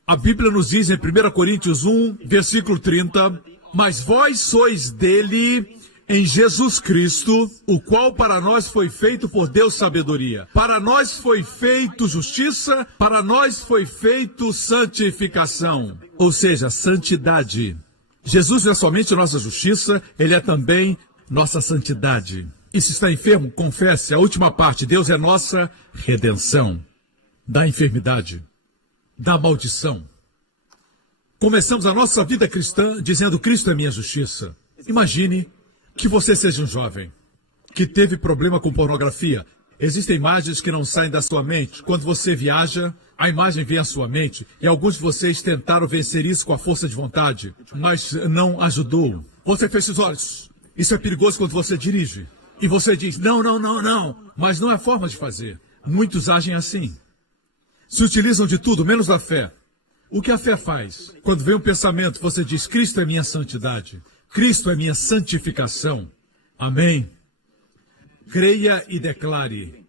A Bíblia nos diz em 1 Coríntios 1, versículo 30, mas vós sois dele em Jesus Cristo, o qual para nós foi feito por Deus sabedoria. Para nós foi feito justiça, para nós foi feito santificação. Ou seja, santidade. Jesus não é somente nossa justiça, ele é também nossa santidade. E se está enfermo, confesse, a última parte, Deus é nossa redenção da enfermidade, da maldição. Começamos a nossa vida cristã dizendo, Cristo é minha justiça. Imagine que você seja um jovem que teve problema com pornografia. Existem imagens que não saem da sua mente. Quando você viaja, a imagem vem à sua mente. E alguns de vocês tentaram vencer isso com a força de vontade, mas não ajudou. Você fecha os olhos. Isso é perigoso quando você dirige. E você diz, não. Mas não é a forma de fazer. Muitos agem assim. Se utilizam de tudo, menos da fé. O que a fé faz? Quando vem um pensamento, você diz, Cristo é minha santidade. Cristo é minha santificação. Amém? Creia e declare.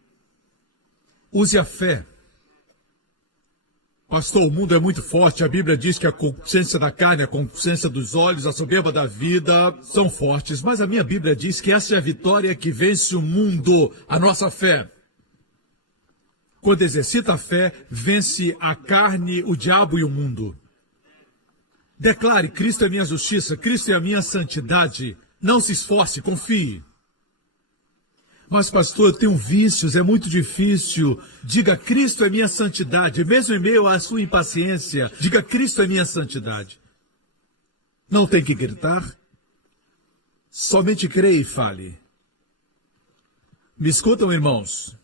Use a fé. Pastor, o mundo é muito forte. A Bíblia diz que a consciência da carne, a consciência dos olhos, a soberba da vida são fortes. Mas a minha Bíblia diz que essa é a vitória que vence o mundo, a nossa fé. Quando exercita a fé, vence a carne, o diabo e o mundo. Declare, Cristo é minha justiça, Cristo é a minha santidade. Não se esforce, confie. Mas, pastor, eu tenho vícios, é muito difícil. Diga, Cristo é minha santidade, mesmo em meio à sua impaciência. Diga, Cristo é minha santidade. Não tem que gritar. Somente creia e fale. Me escutam, irmãos.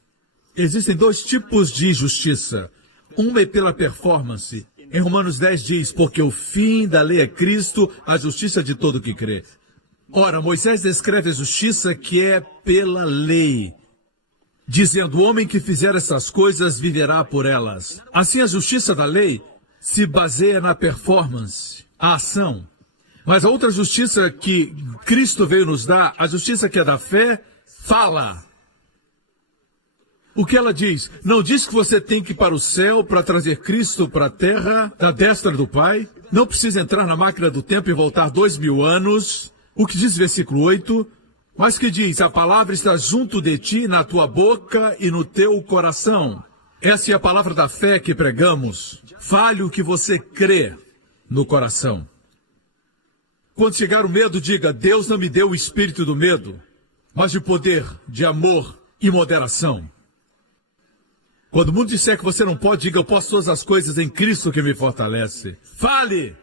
Existem 2 tipos de justiça. Uma é pela performance. Em Romanos 10 diz, porque o fim da lei é Cristo, a justiça de todo que crê. Ora, Moisés descreve a justiça que é pela lei, dizendo, o homem que fizer essas coisas viverá por elas. Assim, a justiça da lei se baseia na performance, a ação. Mas a outra justiça que Cristo veio nos dar, a justiça que é da fé, fala. O que ela diz? Não diz que você tem que ir para o céu para trazer Cristo para a terra, da destra do Pai. Não precisa entrar na máquina do tempo e voltar 2000 anos. O que diz o versículo 8? Mas que diz, a palavra está junto de ti, na tua boca e no teu coração. Essa é a palavra da fé que pregamos. Fale o que você crê no coração. Quando chegar o medo, diga, Deus não me deu o espírito do medo, mas de poder, de amor e moderação. Quando o mundo disser que você não pode, diga: eu posso todas as coisas em Cristo que me fortalece. Fale.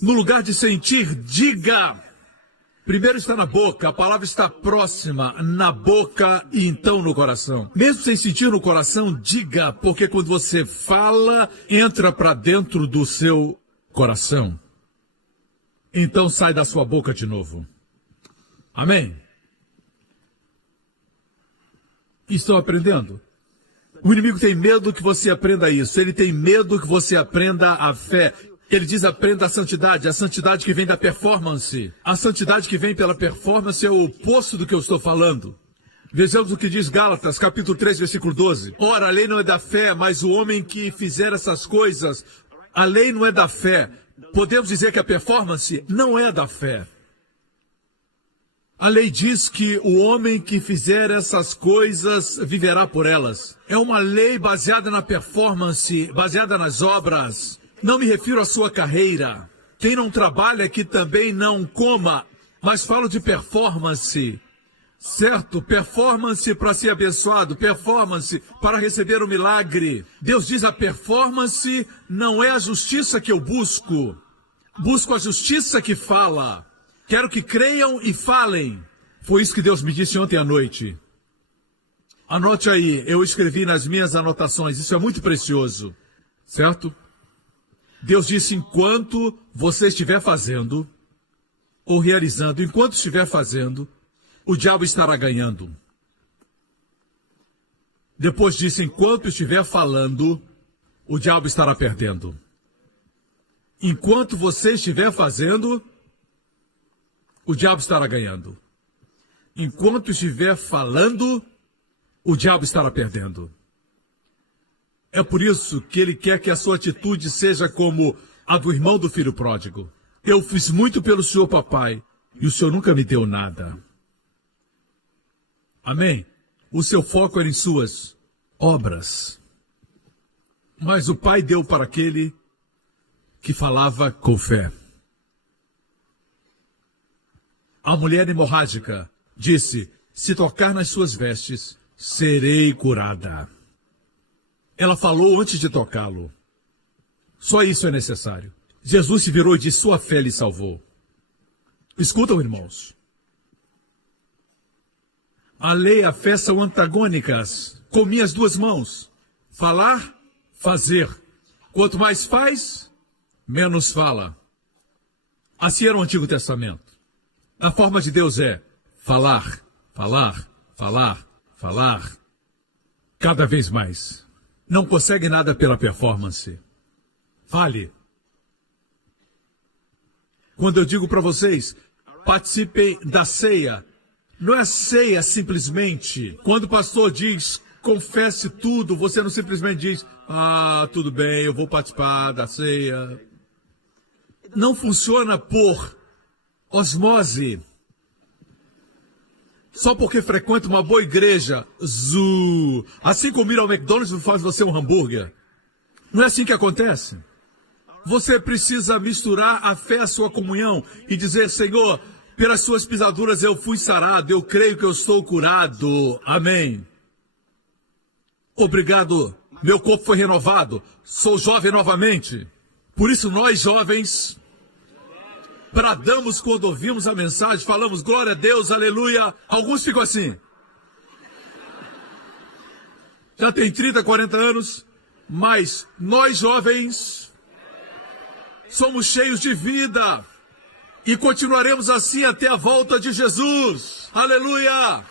No lugar de sentir, diga. Primeiro está na boca, a palavra está próxima, na boca e então no coração. Mesmo sem sentir no coração, diga, porque quando você fala, entra para dentro do seu coração. Então sai da sua boca de novo. Amém? Estão aprendendo? O inimigo tem medo que você aprenda isso. Ele tem medo que você aprenda a fé. Ele diz: aprenda a santidade que vem da performance. A santidade que vem pela performance é o oposto do que eu estou falando. Vejamos o que diz Gálatas, capítulo 3, versículo 12. Ora, a lei não é da fé, mas o homem que fizer essas coisas, a lei não é da fé. Podemos dizer que a performance não é da fé. A lei diz que o homem que fizer essas coisas viverá por elas. É uma lei baseada na performance, baseada nas obras. Não me refiro à sua carreira. Quem não trabalha que também não coma, mas falo de performance. Certo? Performance para ser abençoado, performance para receber o milagre. Deus diz: a performance não é a justiça que eu busco. Busco a justiça que fala. Quero que creiam e falem. Foi isso que Deus me disse ontem à noite. Anote aí, eu escrevi nas minhas anotações, isso é muito precioso. Certo? Deus disse: enquanto você estiver fazendo, ou realizando, enquanto estiver fazendo, o diabo estará ganhando. Depois disse: enquanto estiver falando, o diabo estará perdendo. Enquanto você estiver fazendo, o diabo estará ganhando. Enquanto estiver falando, o diabo estará perdendo. É por isso que ele quer que a sua atitude seja como a do irmão do filho pródigo. Eu fiz muito pelo senhor, papai, e o senhor nunca me deu nada. Amém? O seu foco era em suas obras. Mas o pai deu para aquele que falava com fé. A mulher hemorrágica disse: se tocar nas suas vestes, serei curada. Ela falou antes de tocá-lo. Só isso é necessário. Jesus se virou e disse: sua fé lhe salvou. Escutam, irmãos. A lei e a fé são antagônicas. Com minhas duas mãos. Falar, fazer. Quanto mais faz, menos fala. Assim era o Antigo Testamento. A forma de Deus é falar, falar, falar, falar. Cada vez mais. Não consegue nada pela performance. Fale. Quando eu digo para vocês, participem da ceia, não é ceia simplesmente. Quando o pastor diz, confesse tudo, você não simplesmente diz: ah, tudo bem, eu vou participar da ceia. Não funciona por osmose. Só porque frequenta uma boa igreja, assim como ir ao McDonald's não faz você um hambúrguer. Não é assim que acontece. Você precisa misturar a fé à sua comunhão e dizer: Senhor, pelas suas pisaduras eu fui sarado, eu creio que eu estou curado. Amém. Obrigado, meu corpo foi renovado, sou jovem novamente. Por isso nós jovens bradamos quando ouvimos a mensagem, falamos glória a Deus, aleluia. Alguns ficam assim. Já tem 30, 40 anos, mas nós jovens somos cheios de vida e continuaremos assim até a volta de Jesus. Aleluia!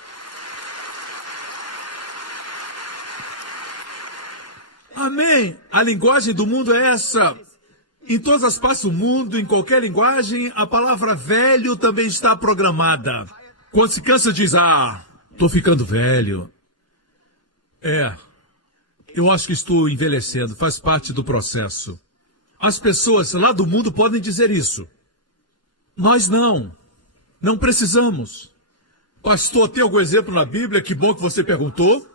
Amém! A linguagem do mundo é essa. Em todas as partes do mundo, em qualquer linguagem, a palavra velho também está programada. Quando se cansa, diz: ah, estou ficando velho. Eu acho que estou envelhecendo, faz parte do processo. As pessoas lá do mundo podem dizer isso. Nós não precisamos. Pastor, tem algum exemplo na Bíblia? Que bom que você perguntou.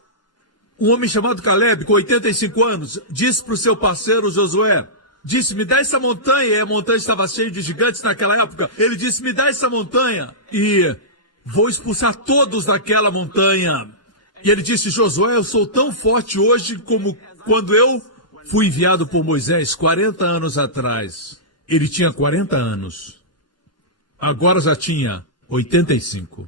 Um homem chamado Caleb, com 85 anos, disse para o seu parceiro Josué, disse: me dá essa montanha. E a montanha estava cheia de gigantes naquela época. Ele disse: me dá essa montanha e vou expulsar todos daquela montanha. E ele disse: Josué, eu sou tão forte hoje como quando eu fui enviado por Moisés 40 anos atrás. Ele tinha 40 anos. Agora já tinha 85.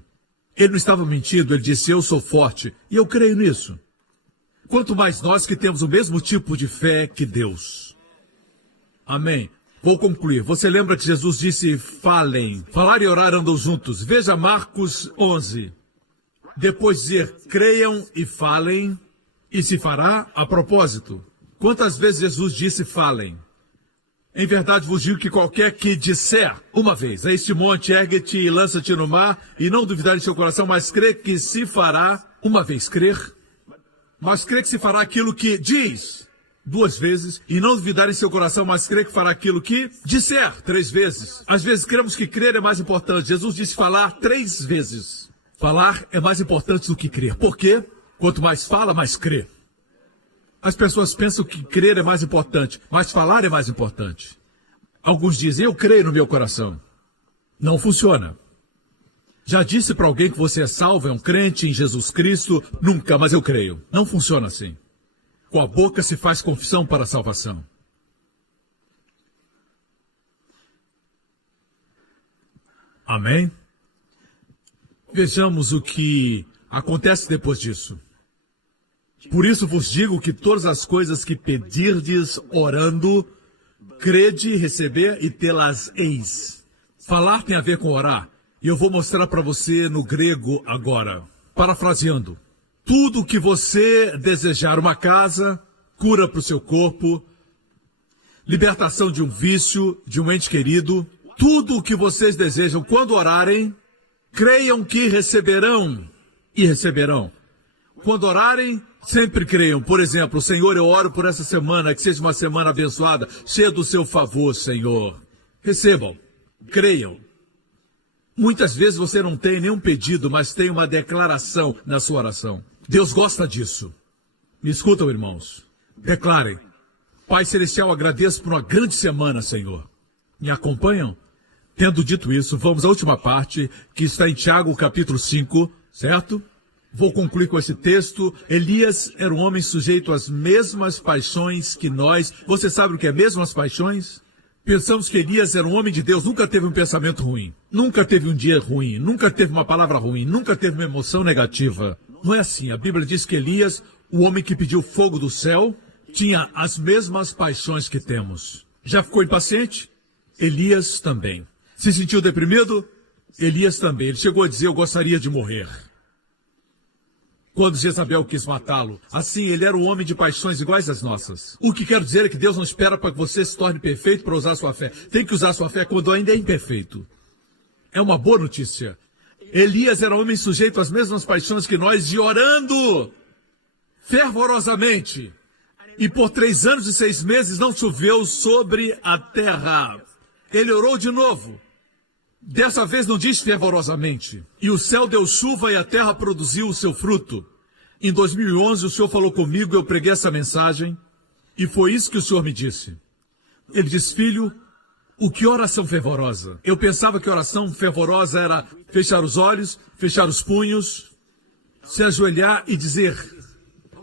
Ele não estava mentindo, ele disse: eu sou forte. E eu creio nisso. Quanto mais nós que temos o mesmo tipo de fé que Deus. Amém. Vou concluir. Você lembra que Jesus disse: falem. Falar e orar andam juntos. Veja Marcos 11. Depois dizer: creiam e falem, e se fará a propósito. Quantas vezes Jesus disse: falem? Em verdade vos digo que qualquer que disser uma vez a este monte, ergue-te e lança-te no mar, e não duvidar em seu coração, mas crê que se fará, uma vez crer, mas crê que se fará aquilo que diz 2 vezes, e não duvidar em seu coração, mas crê que fará aquilo que disser 3 vezes. Às vezes cremos que crer é mais importante. Jesus disse falar 3 vezes. Falar é mais importante do que crer. Por quê? Quanto mais fala, mais crê. As pessoas pensam que crer é mais importante, mas falar é mais importante. Alguns dizem: eu creio no meu coração. Não funciona. Já disse para alguém que você é salvo, é um crente em Jesus Cristo? Nunca, mas eu creio. Não funciona assim. Com a boca se faz confissão para a salvação. Amém? Vejamos o que acontece depois disso. Por isso vos digo que todas as coisas que pedirdes orando, crede receber e tê-las eis. Falar tem a ver com orar. E eu vou mostrar para você no grego agora. Parafraseando. Tudo que você desejar, uma casa, cura para o seu corpo, libertação de um vício, de um ente querido, tudo o que vocês desejam quando orarem, creiam que receberão e receberão. Quando orarem, sempre creiam. Por exemplo: Senhor, eu oro por essa semana, que seja uma semana abençoada, cheia do seu favor, Senhor. Recebam, creiam. Muitas vezes você não tem nenhum pedido, mas tem uma declaração na sua oração. Deus gosta disso. Me escutam, irmãos. Declarem: Pai Celestial, agradeço por uma grande semana, Senhor. Me acompanham? Tendo dito isso, vamos à última parte, que está em Tiago, capítulo 5, certo? Vou concluir com esse texto. Elias era um homem sujeito às mesmas paixões que nós. Você sabe o que é mesmas paixões? Pensamos que Elias era um homem de Deus, nunca teve um pensamento ruim, nunca teve um dia ruim, nunca teve uma palavra ruim, nunca teve uma emoção negativa. Não é assim. A Bíblia diz que Elias, o homem que pediu fogo do céu, tinha as mesmas paixões que temos. Já ficou impaciente? Elias também. Se sentiu deprimido? Elias também. Ele chegou a dizer: eu gostaria de morrer. Quando Jezabel quis matá-lo, assim ele era um homem de paixões iguais às nossas. O que quero dizer é que Deus não espera para que você se torne perfeito para usar sua fé. Tem que usar sua fé quando ainda é imperfeito. É uma boa notícia. Elias era um homem sujeito às mesmas paixões que nós, e orando fervorosamente. E por 3 anos e 6 meses não choveu sobre a terra. Ele orou de novo. Dessa vez não diz fervorosamente. E o céu deu chuva e a terra produziu o seu fruto. Em 2011 o Senhor falou comigo, eu preguei essa mensagem, e foi isso que o Senhor me disse. Ele disse: filho, o que oração fervorosa? Eu pensava que oração fervorosa era fechar os olhos, fechar os punhos, se ajoelhar e dizer: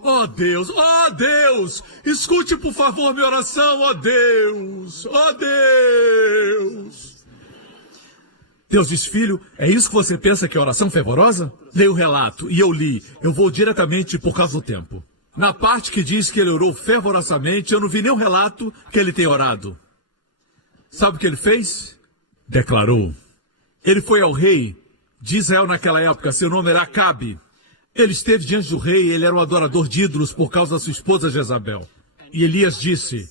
ó Deus, escute por favor minha oração, ó Deus, ó Deus. Deus diz: filho, é isso que você pensa que é oração fervorosa? Leia o relato, e eu li. Eu vou diretamente por causa do tempo. Na parte que diz que ele orou fervorosamente, eu não vi nenhum relato que ele tenha orado. Sabe o que ele fez? Declarou. Ele foi ao rei de Israel naquela época, seu nome era Acabe. Ele esteve diante do rei, ele era um adorador de ídolos por causa da sua esposa Jezabel. E Elias disse: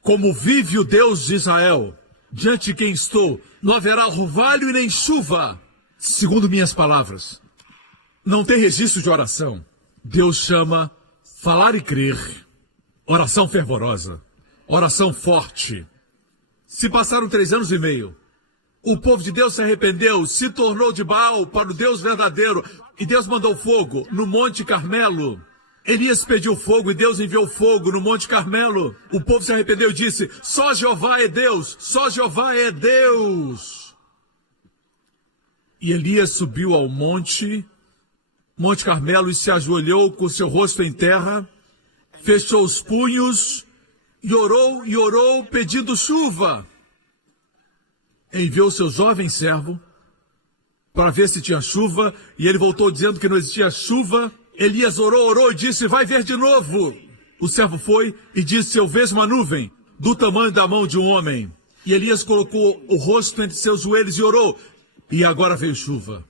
como vive o Deus de Israel, diante de quem estou, não haverá orvalho e nem chuva. Segundo minhas palavras, não tem registro de oração. Deus chama falar e crer, oração fervorosa, oração forte. Se passaram 3 anos e meio, o povo de Deus se arrependeu, se tornou de Baal para o Deus verdadeiro, e Deus mandou fogo no Monte Carmelo. Elias pediu fogo e Deus enviou fogo no Monte Carmelo. O povo se arrependeu e disse: só Jeová é Deus, só Jeová é Deus. E Elias subiu ao monte Monte Carmelo e se ajoelhou com seu rosto em terra, fechou os punhos e orou, pedindo chuva. Enviou seu jovem servo para ver se tinha chuva, e ele voltou dizendo que não existia chuva. Elias orou e disse, vai ver de novo. O servo foi e disse, eu vejo uma nuvem do tamanho da mão de um homem. E Elias colocou o rosto entre seus joelhos e orou, e agora veio chuva.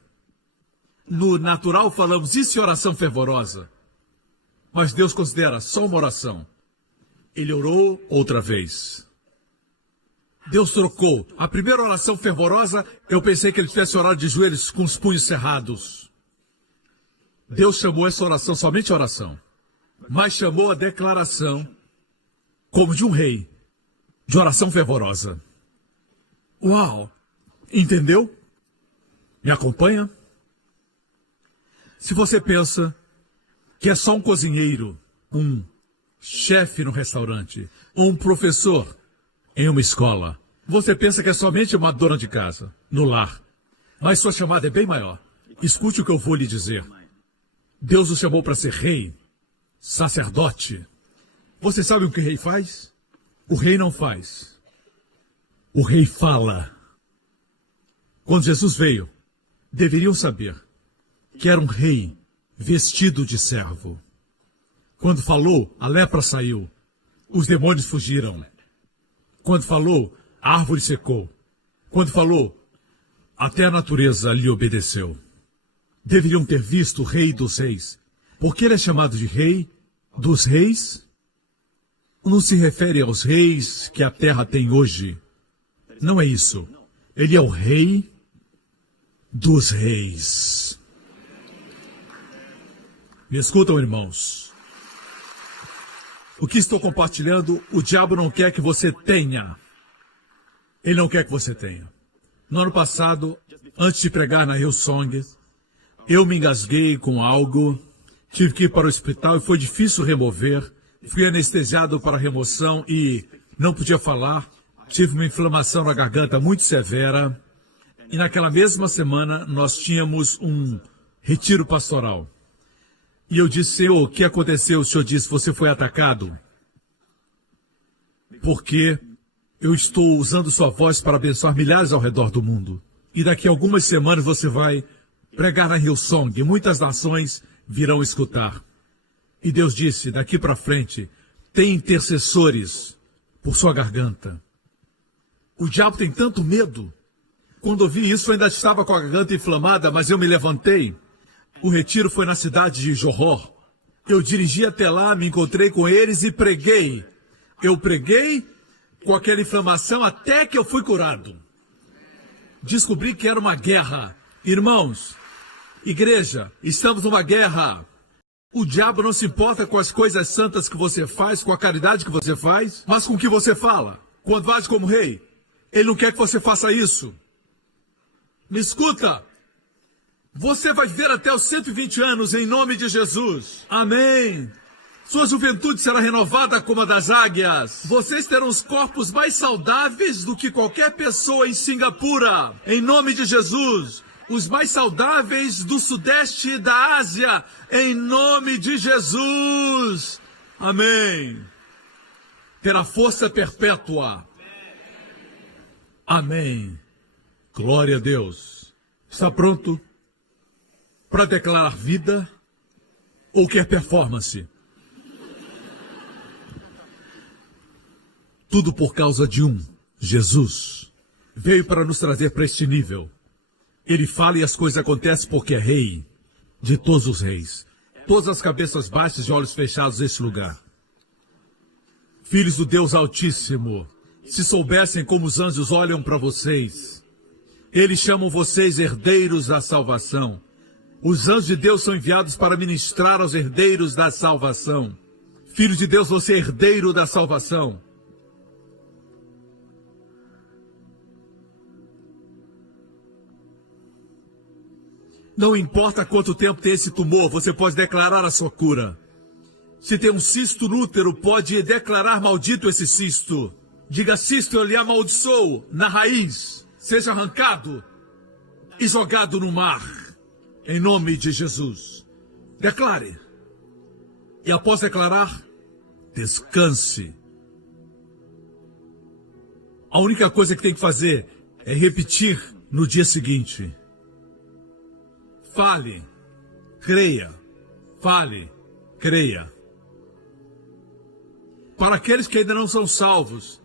No natural falamos, isso é oração fervorosa. Mas Deus considera só uma oração. Ele orou outra vez. Deus trocou. A primeira oração fervorosa, eu pensei que ele tivesse orado de joelhos com os punhos cerrados. Deus chamou essa oração somente oração. Mas chamou a declaração como de um rei. De oração fervorosa. Uau! Entendeu? Me acompanha? Se você pensa que é só um cozinheiro, um chefe no restaurante, ou um professor em uma escola, você pensa que é somente uma dona de casa, no lar. Mas sua chamada é bem maior. Escute o que eu vou lhe dizer. Deus o chamou para ser rei, sacerdote. Você sabe o que o rei faz? O rei não faz. O rei fala. Quando Jesus veio, deveriam saber que era um rei vestido de servo. Quando falou, a lepra saiu, os demônios fugiram. Quando falou, a árvore secou. Quando falou, até a natureza lhe obedeceu. Deveriam ter visto o rei dos reis. Porque ele é chamado de rei dos reis? Não se refere aos reis que a terra tem hoje. Não é isso. Ele é o rei dos reis. Me escutam, irmãos. O que estou compartilhando, o diabo não quer que você tenha. Ele não quer que você tenha. No ano passado, antes de pregar na Hillsong, eu me engasguei com algo, tive que ir para o hospital e foi difícil remover. Fui anestesiado para a remoção e não podia falar. Tive uma inflamação na garganta muito severa. E naquela mesma semana, nós tínhamos um retiro pastoral. E eu disse, Senhor, o que aconteceu? O Senhor disse, você foi atacado. Porque eu estou usando sua voz para abençoar milhares ao redor do mundo. E daqui a algumas semanas você vai pregar na Hillsong. E muitas nações virão escutar. E Deus disse, daqui para frente, tem intercessores por sua garganta. O diabo tem tanto medo. Quando ouvi isso, eu ainda estava com a garganta inflamada, mas eu me levantei. O retiro foi na cidade de Johor. Eu dirigi até lá, me encontrei com eles e preguei. Eu preguei com aquela inflamação até que eu fui curado. Descobri que era uma guerra. Irmãos, igreja, estamos numa guerra. O diabo não se importa com as coisas santas que você faz, com a caridade que você faz, mas com o que você fala. Quando age como rei, ele não quer que você faça isso. Me escuta. Você vai viver até os 120 anos em nome de Jesus. Amém. Sua juventude será renovada como a das águias. Vocês terão os corpos mais saudáveis do que qualquer pessoa em Singapura. Em nome de Jesus. Os mais saudáveis do sudeste da Ásia. Em nome de Jesus. Amém. Terá força perpétua. Amém. Glória a Deus. Está pronto para declarar vida ou quer performance? Tudo por causa de Jesus. Veio para nos trazer para este nível. Ele fala e as coisas acontecem porque é rei de todos os reis. Todas as cabeças baixas e olhos fechados neste lugar. Filhos do Deus Altíssimo, se soubessem como os anjos olham para vocês, eles chamam vocês herdeiros da salvação. Os anjos de Deus são enviados para ministrar aos herdeiros da salvação. Filho de Deus, você é herdeiro da salvação. Não importa quanto tempo tem esse tumor, você pode declarar a sua cura. Se tem um cisto no útero, pode declarar maldito esse cisto. Diga, cisto, eu lhe amaldiçoo na raiz. Seja arrancado e jogado no mar. Em nome de Jesus. Declare. E após declarar, descanse. A única coisa que tem que fazer é repetir no dia seguinte. Fale, creia. Fale, creia. Para aqueles que ainda não são salvos,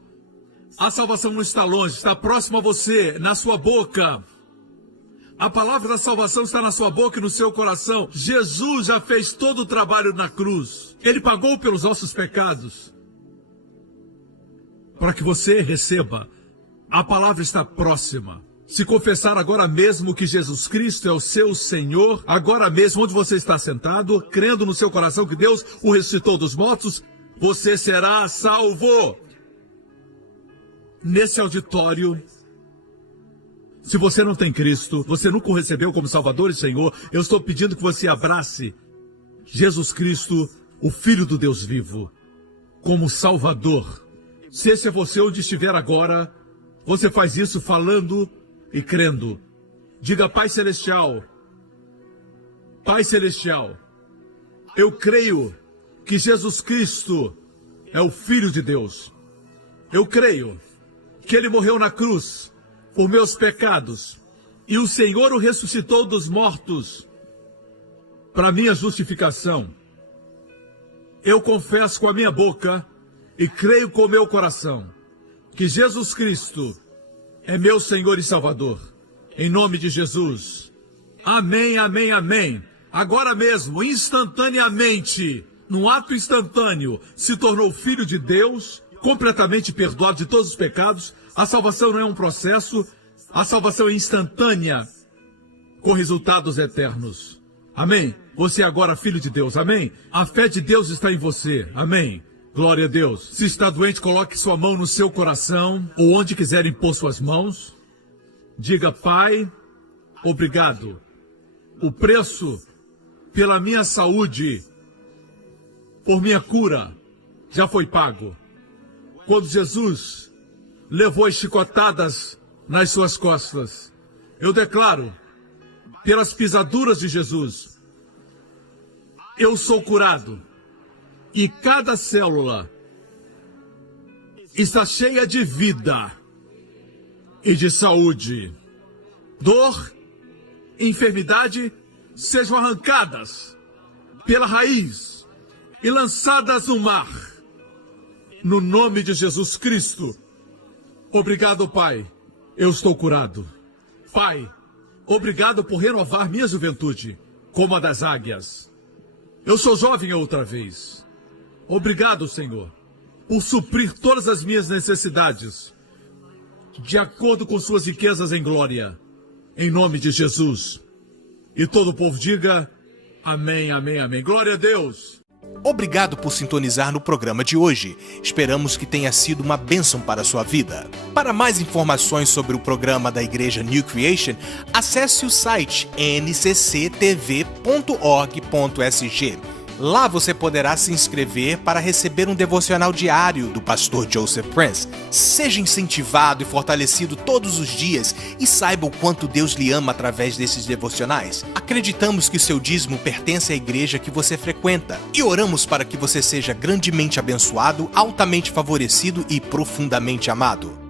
a salvação não está longe, está próxima a você, na sua boca. A palavra da salvação está na sua boca e no seu coração. Jesus já fez todo o trabalho na cruz. Ele pagou pelos nossos pecados. Para que você receba, a palavra está próxima. Se confessar agora mesmo que Jesus Cristo é o seu Senhor, agora mesmo onde você está sentado, crendo no seu coração que Deus o ressuscitou dos mortos, você será salvo. Nesse auditório, se você não tem Cristo, você nunca o recebeu como Salvador e Senhor, eu estou pedindo que você abrace Jesus Cristo, o Filho do Deus vivo, como Salvador. Se esse é você onde estiver agora, você faz isso falando e crendo. Diga: Pai Celestial, Pai Celestial, eu creio que Jesus Cristo é o Filho de Deus. Eu creio que Ele morreu na cruz por meus pecados e o Senhor o ressuscitou dos mortos para minha justificação. Eu confesso com a minha boca e creio com o meu coração que Jesus Cristo é meu Senhor e Salvador. Em nome de Jesus. Amém, amém, amém. Agora mesmo, instantaneamente, num ato instantâneo, se tornou filho de Deus, completamente perdoado de todos os pecados. A salvação não é um processo, a salvação é instantânea, com resultados eternos. Amém? Você é agora filho de Deus, amém? A fé de Deus está em você, amém? Glória a Deus. Se está doente, coloque sua mão no seu coração, ou onde quiser impor suas mãos. Diga: Pai, obrigado. O preço pela minha saúde, por minha cura, já foi pago. Quando Jesus levou as chicotadas nas suas costas, eu declaro, pelas pisaduras de Jesus, eu sou curado. E cada célula está cheia de vida e de saúde. Dor, enfermidade, sejam arrancadas pela raiz e lançadas no mar. No nome de Jesus Cristo. Obrigado, Pai. Eu estou curado. Pai, obrigado por renovar minha juventude, como a das águias. Eu sou jovem outra vez. Obrigado, Senhor, por suprir todas as minhas necessidades, de acordo com suas riquezas em glória, em nome de Jesus. E todo o povo diga: amém, amém, amém. Glória a Deus. Obrigado por sintonizar no programa de hoje. Esperamos que tenha sido uma bênção para a sua vida. Para mais informações sobre o programa da Igreja New Creation, acesse o site ncctv.org.sg. Lá você poderá se inscrever para receber um devocional diário do pastor Joseph Prince. Seja incentivado e fortalecido todos os dias e saiba o quanto Deus lhe ama através desses devocionais. Acreditamos que seu dízimo pertence à igreja que você frequenta e oramos para que você seja grandemente abençoado, altamente favorecido e profundamente amado.